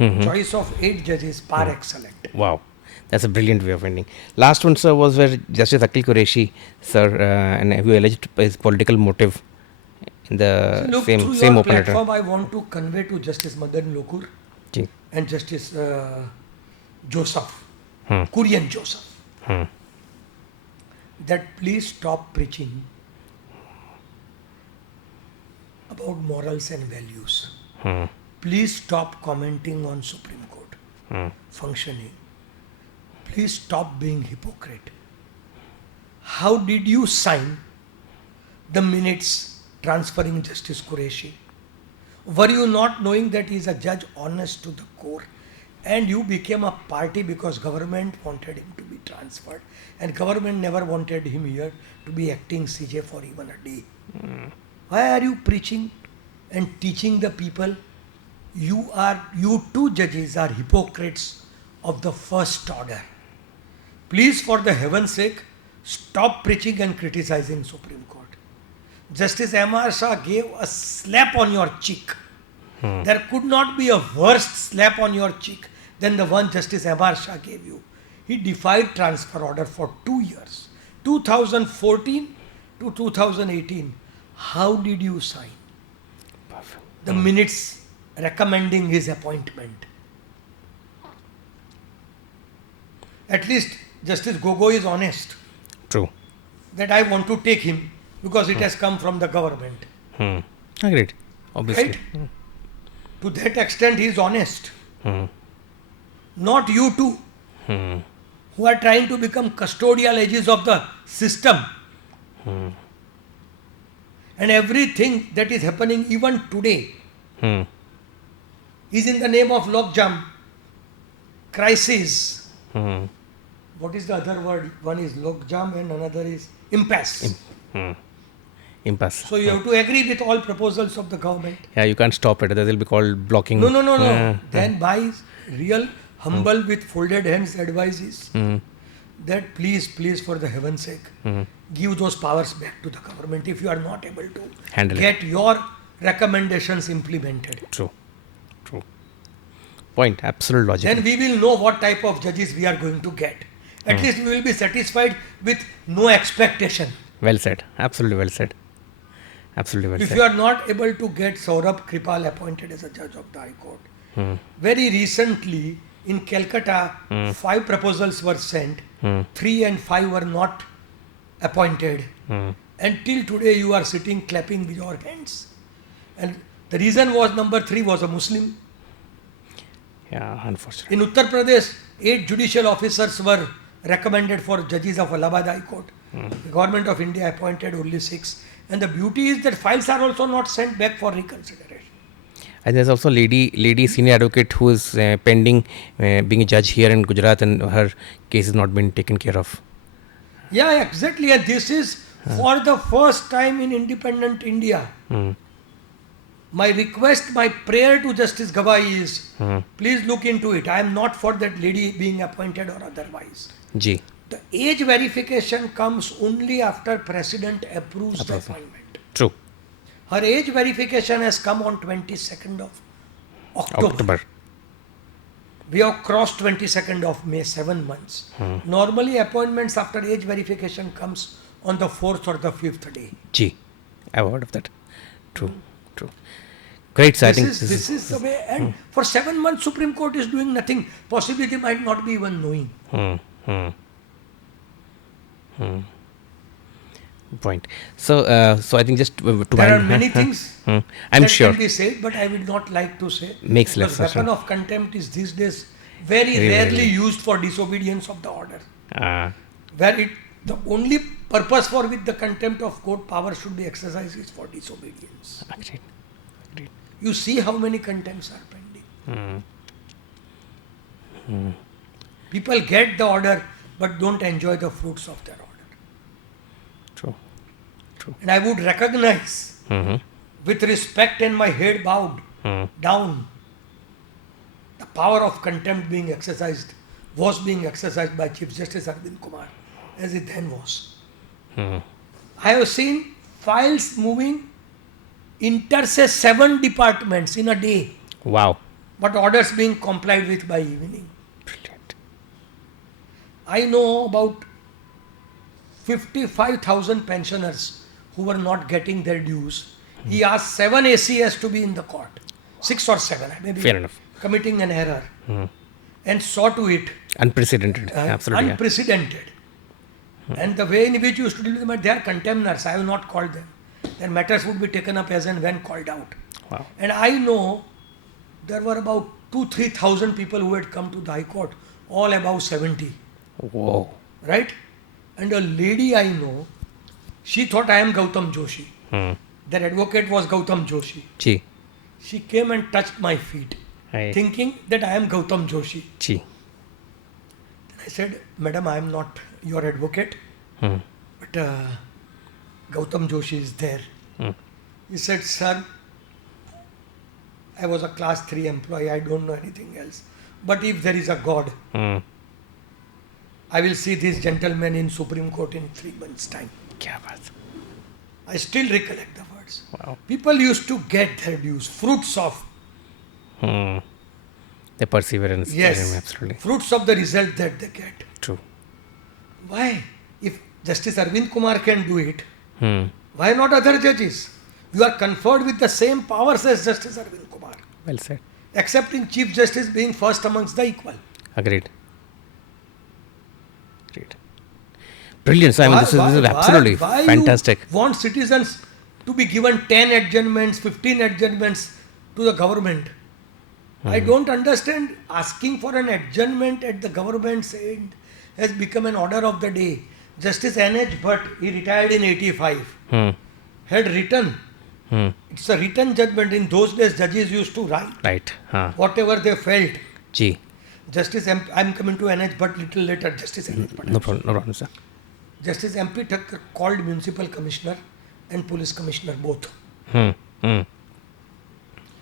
of 8 judges par excellent. Wow. That's a brilliant way of ending. Last one, sir, was where Justice Akhil Qureshi, sir, and who alleged his political motive in the Look, same through your open letter. platform, I want to convey to Justice Madan Lokur Ji. and Justice Joseph, Kurian Joseph. that please stop preaching about morals and values. Please stop commenting on Supreme Court functioning. Please stop being hypocrite. How did you sign the minutes transferring Justice Qureshi? Were you not knowing that he is a judge honest to the core? And you became a party because government wanted him to be transferred. And government never wanted him here to be acting CJ for even a day. Why are you preaching and teaching the people? You two judges are hypocrites of the first order. Please, for the heaven's sake, stop preaching and criticizing Supreme Court. Justice M.R. Shah gave a slap on your cheek. There could not be a worse slap on your cheek than the one Justice M.R. Shah gave you. He defied transfer order for 2 years, 2014 to 2018. How did you sign the minutes recommending his appointment? At least Justice Gogoi is honest. True. That I want to take him because it has come from the government. Agreed. Obviously. Right? To that extent, he is honest. Not you two, who are trying to become custodial edges of the system. And everything that is happening even today is in the name of logjam, crisis. What is the other word? One is logjam and another is impasse. Impasse. So you have to agree with all proposals of the government. Yeah, you can't stop it. That will be called blocking. No. Then my real humble with folded hands advice is that please, for the heaven's sake, give those powers back to the government if you are not able to Handle get your recommendations implemented. True. Point. Absolute logic. Then we will know what type of judges we are going to get. At least we will be satisfied with no expectation. Well said. Absolutely well said. Absolutely well If said. you are not able to get Saurabh Kripal appointed as a judge of the High Court, very recently in Calcutta, 5 proposals were sent, 3 and 5 were not appointed. And till today you are sitting clapping with your hands. And the reason was number 3 was a Muslim. Yeah, unfortunately. In Uttar Pradesh, 8 judicial officers were recommended for judges of Allahabad High Court. The government of India appointed only 6. And the beauty is that files are also not sent back for reconsideration. And there's also lady senior advocate who is pending being a judge here in Gujarat, and her case has not been taken care of. Yeah, exactly. And this is for the first time in independent India. My request, my prayer to Justice Gawai is, please look into it. I am not for that lady being appointed or otherwise. Ji. The age verification comes only after President approves the appointment. True. Her age verification has come on 22nd of October. We have crossed 22nd of May, 7 months. Normally appointments after age verification comes on the 4th or the 5th day. Ji. I've heard of that. True. Great, sir. This is the way. And for 7 months, Supreme Court is doing nothing. Possibly they might not be even knowing. Point. So I think just to there are many things I'm sure can be said, but I would not like to say. Makes less because sense. weapon of contempt is these days very rarely used for disobedience of the order. Where the only purpose for which the contempt of court power should be exercised is for disobedience. Agreed. You see how many contempts are pending. People get the order but don't enjoy the fruits of their order. True. And I would recognize with respect and my head bowed down the power of contempt was being exercised by Chief Justice Arvind Kumar as it then was. I have seen files moving inter say 7 departments in a day. Wow. But orders being complied with by evening. Brilliant. I know about 55,000 pensioners who were not getting their dues. He asked 7 ACS to be in the court. 6 or 7, maybe. Fair enough. Committing an error. And saw to it. Unprecedented. Absolutely. Unprecedented. And the way in which you used to deal with them, they are contemners. I have not called them. Their matters would be taken up as and when called out. Wow. And I know there were about 2,000-3,000 people who had come to the High Court, all above 70. Whoa. Right? And a lady I know, she thought I am Gautam Joshi. Their advocate was Gautam Joshi. Chi. She came and touched my feet, Aye. thinking that I am Gautam Joshi. Chi. I said, Madam, I am not your advocate, but Gautam Joshi is there. He said, Sir, I was a class 3 employee, I don't know anything else. But if there is a God, I will see this gentleman in Supreme Court in 3 months' time. Kya baat. I still recollect the words. Wow. People used to get their dues, fruits of, The perseverance. yes, Absolutely. fruits of the result that they get. True. Why? If Justice Arvind Kumar can do it, why not other judges? You are conferred with the same powers as Justice Arvind Kumar, Well said. excepting Chief Justice being first amongst the equal. Agreed. Great. Brilliant. So, I mean, this is absolutely why fantastic. You want citizens to be given 10 adjournments, 15 adjournments to the government? I don't understand. Asking for an adjournment at the government's end has become an order of the day. Justice N.H. Bhatt, he retired in 85, had written. It's a written judgment. In those days, judges used to write Right. whatever they felt. Ji. I'm coming to N.H. Bhatt little later. Justice N.H. Bhatt. No problem. No problem, sir. Justice M.P. Thakkar called municipal commissioner and police commissioner both.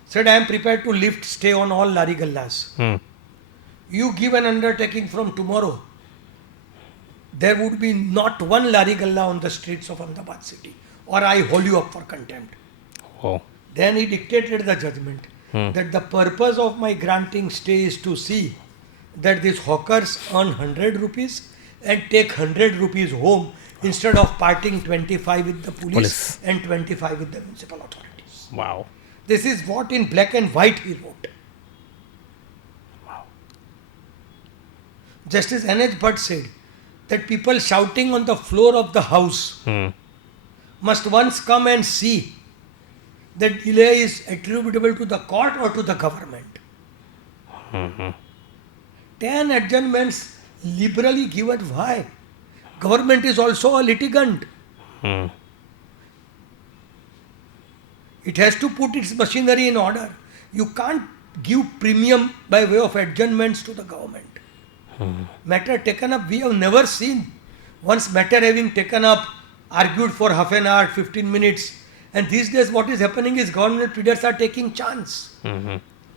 Said, I am prepared to lift stay on all Lari Gallas. You give an undertaking from tomorrow, there would be not one Lari Galla on the streets of Ahmedabad city, or I hold you up for contempt. Oh. Then he dictated the judgment that the purpose of my granting stay is to see that these hawkers earn 100 rupees and take 100 rupees home instead of parting 25 with the police. And 25 with the municipal authorities. Wow. This is what in black and white he wrote. Wow. Justice N.H. Bhatt said that people shouting on the floor of the house must once come and see that delay is attributable to the court or to the government. 10 adjournments liberally given. Why? Government is also a litigant. It has to put its machinery in order. You can't give premium by way of adjournments to the government. Matter taken up, we have never seen. Once matter having taken up, argued for half an hour, 15 minutes. And these days what is happening is government leaders are taking chance.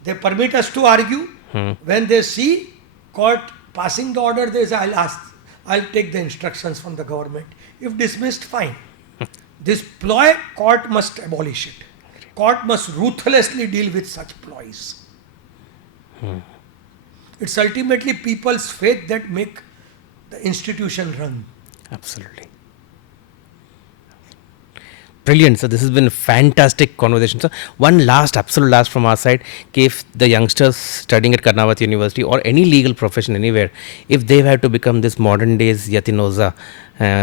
They permit us to argue. When they see court passing the order, they say, I'll take the instructions from the government. If dismissed, fine. This ploy, court must abolish it. Court must ruthlessly deal with such ploys. It's ultimately people's faith that make the institution run. Absolutely. Brilliant. So this has been a fantastic conversation. So one last, absolute last from our side, if the youngsters studying at Karnavatiuniversity or any legal profession anywhere, if they have to become this modern days Yatin Oza,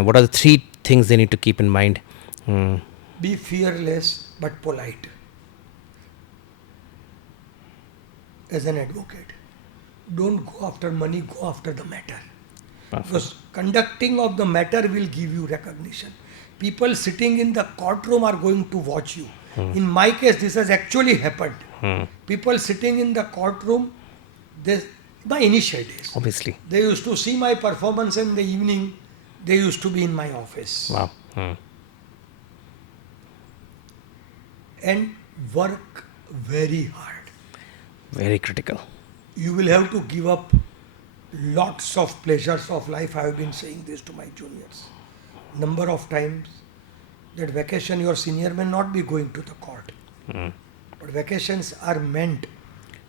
what are the 3 things they need to keep in mind? Be fearless but polite. As an advocate, don't go after money, go after the matter. Because conducting of the matter will give you recognition. People sitting in the courtroom are going to watch you. In my case, this has actually happened. People sitting in the courtroom, my initial days, Obviously. they used to see my performance in the evening, they used to be in my office. Wow. And work very hard. Very critical. You will have to give up lots of pleasures of life. I have been saying this to my juniors. Number of times that vacation your senior may not be going to the court. But vacations are meant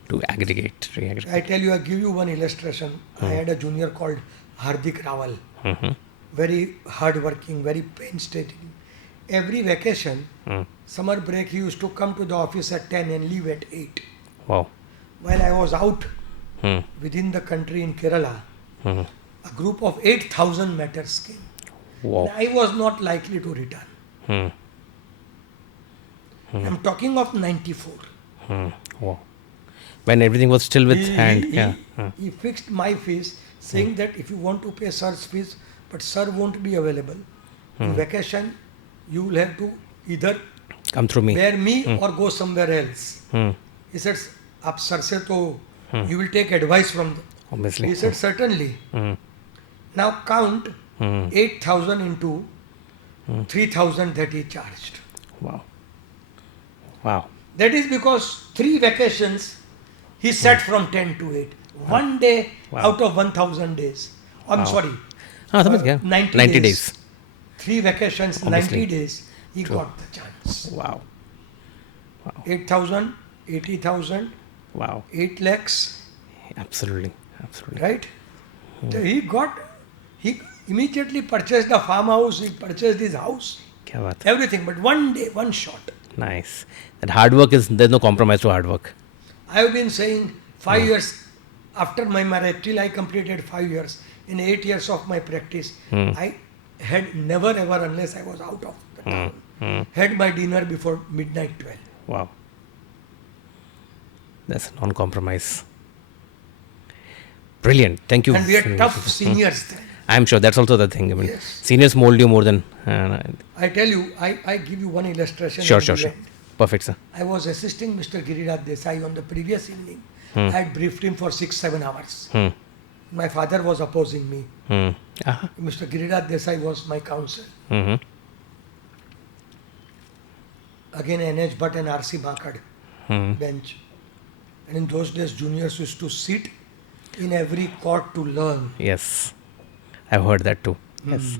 To aggregate, re-aggregate. I tell you, I give you one illustration. I had a junior called Hardik Rawal. Very hard-working, very painstaking. Every vacation, summer break, he used to come to the office at 10 and leave at 8. Wow. While I was out within the country in Kerala, a group of 8,000 matters came. Wow. And I was not likely to return. Hmm. I'm talking of 94. Hmm. Wow. When everything was still with He, hand. he, Yeah. he, he fixed my fees, saying that if you want to pay sir's fees, but sir won't be available. In vacation, you will have to either Come through me. bear me or go somewhere else. Hmm. He said, "Aap sir se to you will take advice from them." Obviously. He said, "Certainly." Hmm. Now count Hmm. 8,000 into 3,000 that he charged. Wow. Wow. That is because 3 vacations he sat from 10 to 8. One day Wow. out of 1,000 days. I'm Wow. sorry. Ah, समझ गया. 90 days. days. 3 vacations, Obviously. 90 days. He got the chance. Wow. 8,000, 80,000, Wow. 8 lakhs, Absolutely. Absolutely. right? So he immediately purchased a farmhouse, he purchased his house, क्या बात है. everything, but one day, one shot. Nice. That hard work is, there's no compromise to hard work. I have been saying 5 years after my marriage, till I completed 5 years, in 8 years of my practice, I had never ever, unless I was out of the town, had my dinner before midnight 12. Wow. That's non-compromise. Brilliant. Thank you. And we had tough seniors then. I'm sure that's also the thing. I mean, Yes. seniors mold you more than. I tell you, I give you one illustration. Sure, at sure, the sure. end. Perfect, sir. I was assisting Mr. Giriraj Desai on the previous evening. I had briefed him for 6-7 hours. My father was opposing me. Uh-huh. Mr. Giriraj Desai was my counsel. Mm-hmm. Again, NH Bhatt and R.C. Makad bench. And in those days, juniors used to sit in every court to learn. Yes. I've heard that too. Yes.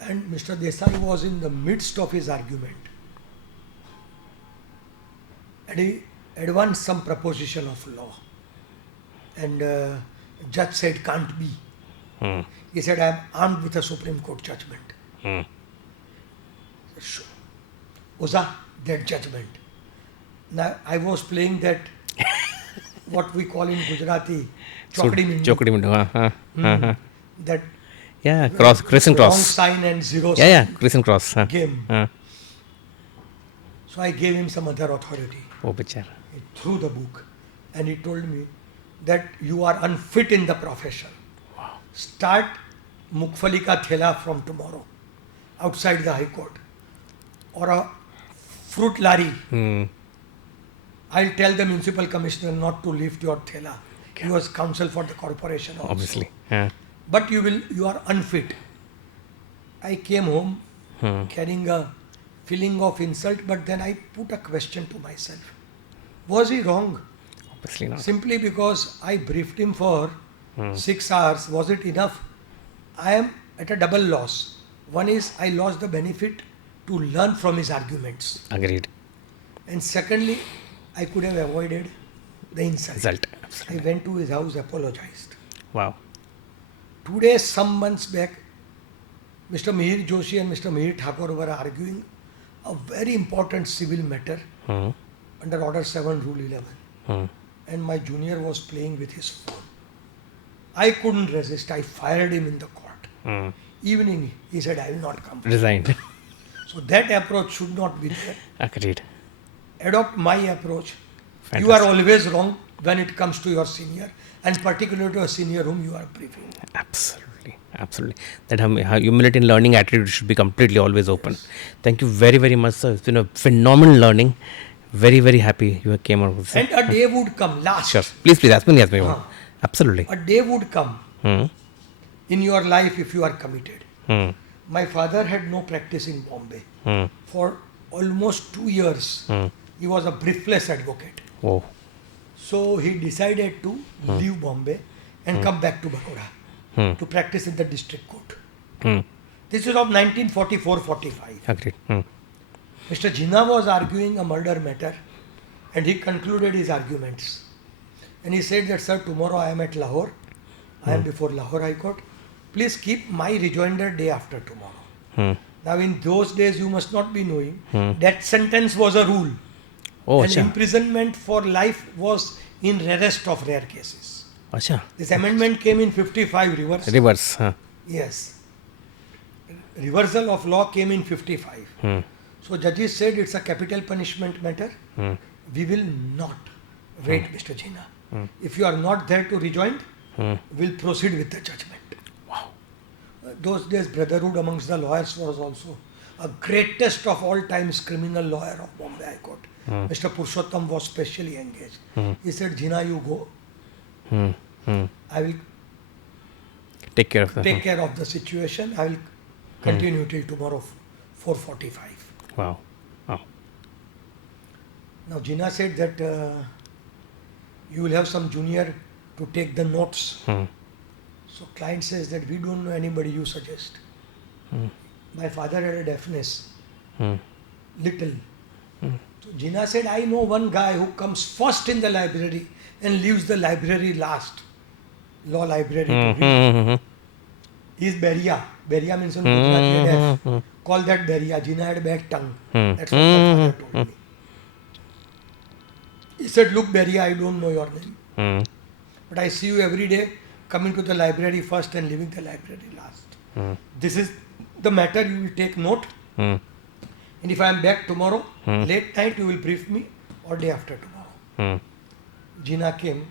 And Mr. Desai was in the midst of his argument. And he advanced some proposition of law. And judge said, can't be. He said, I am armed with a Supreme Court judgment. Sure. Oza, that judgment. Now, I was playing that, what we call in Gujarati, chokdi mindi. Chokdi Mindu. That Yeah, criss and wrong cross. sign and zero Yeah, yeah, sign criss and cross. game. Uh. So I gave him some other authority. Oh, bichara. He threw the book and he told me that you are unfit in the profession. Start Mukfali ka thela from tomorrow outside the High Court or a fruit lari. I'll tell the municipal commissioner not to lift your thela. He was counsel for the corporation also. Obviously. Yeah. But you are unfit. I came home carrying a feeling of insult, but then I put a question to myself. Was he wrong? Obviously not. Simply because I briefed him for 6 hours, was it enough? I am at a double loss. One is I lost the benefit to learn from his arguments. Agreed. And secondly, I could have avoided the insult. Result. I Absolutely. went to his house, apologized. Wow. 2 days, some months back, Mr. Mihir Joshi and Mr. Mihir Thakur were arguing a very important civil matter under Order 7, Rule 11. And my junior was playing with his phone. I couldn't resist. I fired him in the court. Evening, he said, I will not come. Resigned. So that approach should not be there. Agreed. Adopt my approach. You Fantastic. are always wrong when it comes to your senior, and particularly to a senior whom you are briefing. Absolutely. Absolutely. That humility and learning attitude should be completely always open. Thank you very, very much, sir. It's been a phenomenal learning. Very, very happy you came out with And a day would come, last. Sure. Please ask me. Absolutely. A day would come in your life if you are committed. My father had no practice in Bombay. For almost 2 years, he was a briefless advocate. Oh. So he decided to leave Bombay and come back to Baroda to practice in the district court. This is of 1944-45. Agreed. Mr. Jinnah was arguing a murder matter and he concluded his arguments. And he said that, sir, tomorrow I am at Lahore. I am before Lahore High Court. Please keep my rejoinder day after tomorrow. Now in those days you must not be knowing that sentence was a rule. Oh, and acha. imprisonment for life was in rarest of rare cases. Acha. This amendment came in 55 reverse. Reverse. Yes. reversal of law came in 55. Hmm. So judges said it's a capital punishment matter. Hmm. We will not wait, Mr. Jina. If you are not there to rejoin, we'll proceed with the judgment. Wow. Those days, brotherhood amongst the lawyers was also a greatest of all times criminal lawyer of Bombay High Court. Mr. Purushottam was specially engaged. He said, Jina, you go. Hmm. Hmm. I will Take care of that. take care of the situation. I will continue till tomorrow, 4:45. Wow. Wow. Now, Jina said that you will have some junior to take the notes. Hmm. So, client says that we don't know anybody you suggest. My father had a deafness, Hmm. little. So, Jina said, I know one guy who comes first in the library and leaves the library last. Law library to read. Hmm. He is Beria. Beria means in Gujarati deaf. Call that Beria. Jina had bad tongue. That's what my father told me. He said, look Beria, I don't know your name. Hmm. But I see you every day coming to the library first and leaving the library last. This is the matter, you will take note. Hmm. And if I am back tomorrow, late night, you will brief me, or day after tomorrow. Jina came.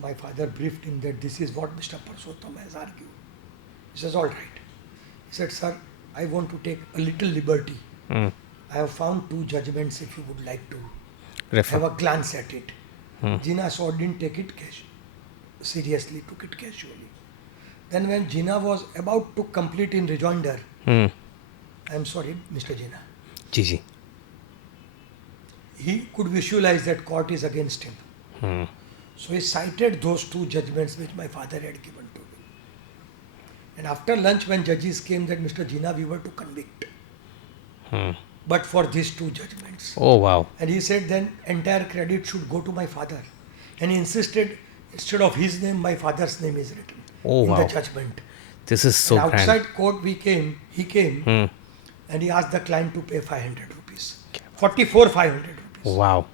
My father briefed him that this is what Mr. Purushottam has argued. He says, all right. He said, sir, I want to take a little liberty. I have found 2 judgments if you would like to Refer. have a glance at it. Jina saw, didn't take it seriously, took it casually. Then when Jina was about to complete in rejoinder, Hmm. I'm sorry, Mr. Jina, Gigi. he could visualize that court is against him. Hmm. So he cited those 2 judgments which my father had given to him. And after lunch, when judges came that Mr. Jina, we were to convict, but for these 2 judgments. Oh, wow. And he said then entire credit should go to my father. And he insisted instead of his name, my father's name is written Oh, in wow. the judgment. This is so And grand. outside court he came and he asked the client to pay 500 rupees. 500 rupees. Wow.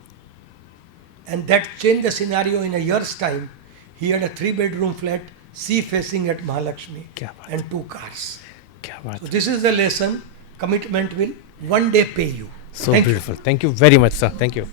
And that changed the scenario in a year's time. He had a 3-bedroom flat, sea facing at Mahalakshmi, Kya baat. and 2 cars. Kya baat. So this is the lesson. Commitment will one day pay you. So Thank you. beautiful. Thank you very much, sir. Thank you.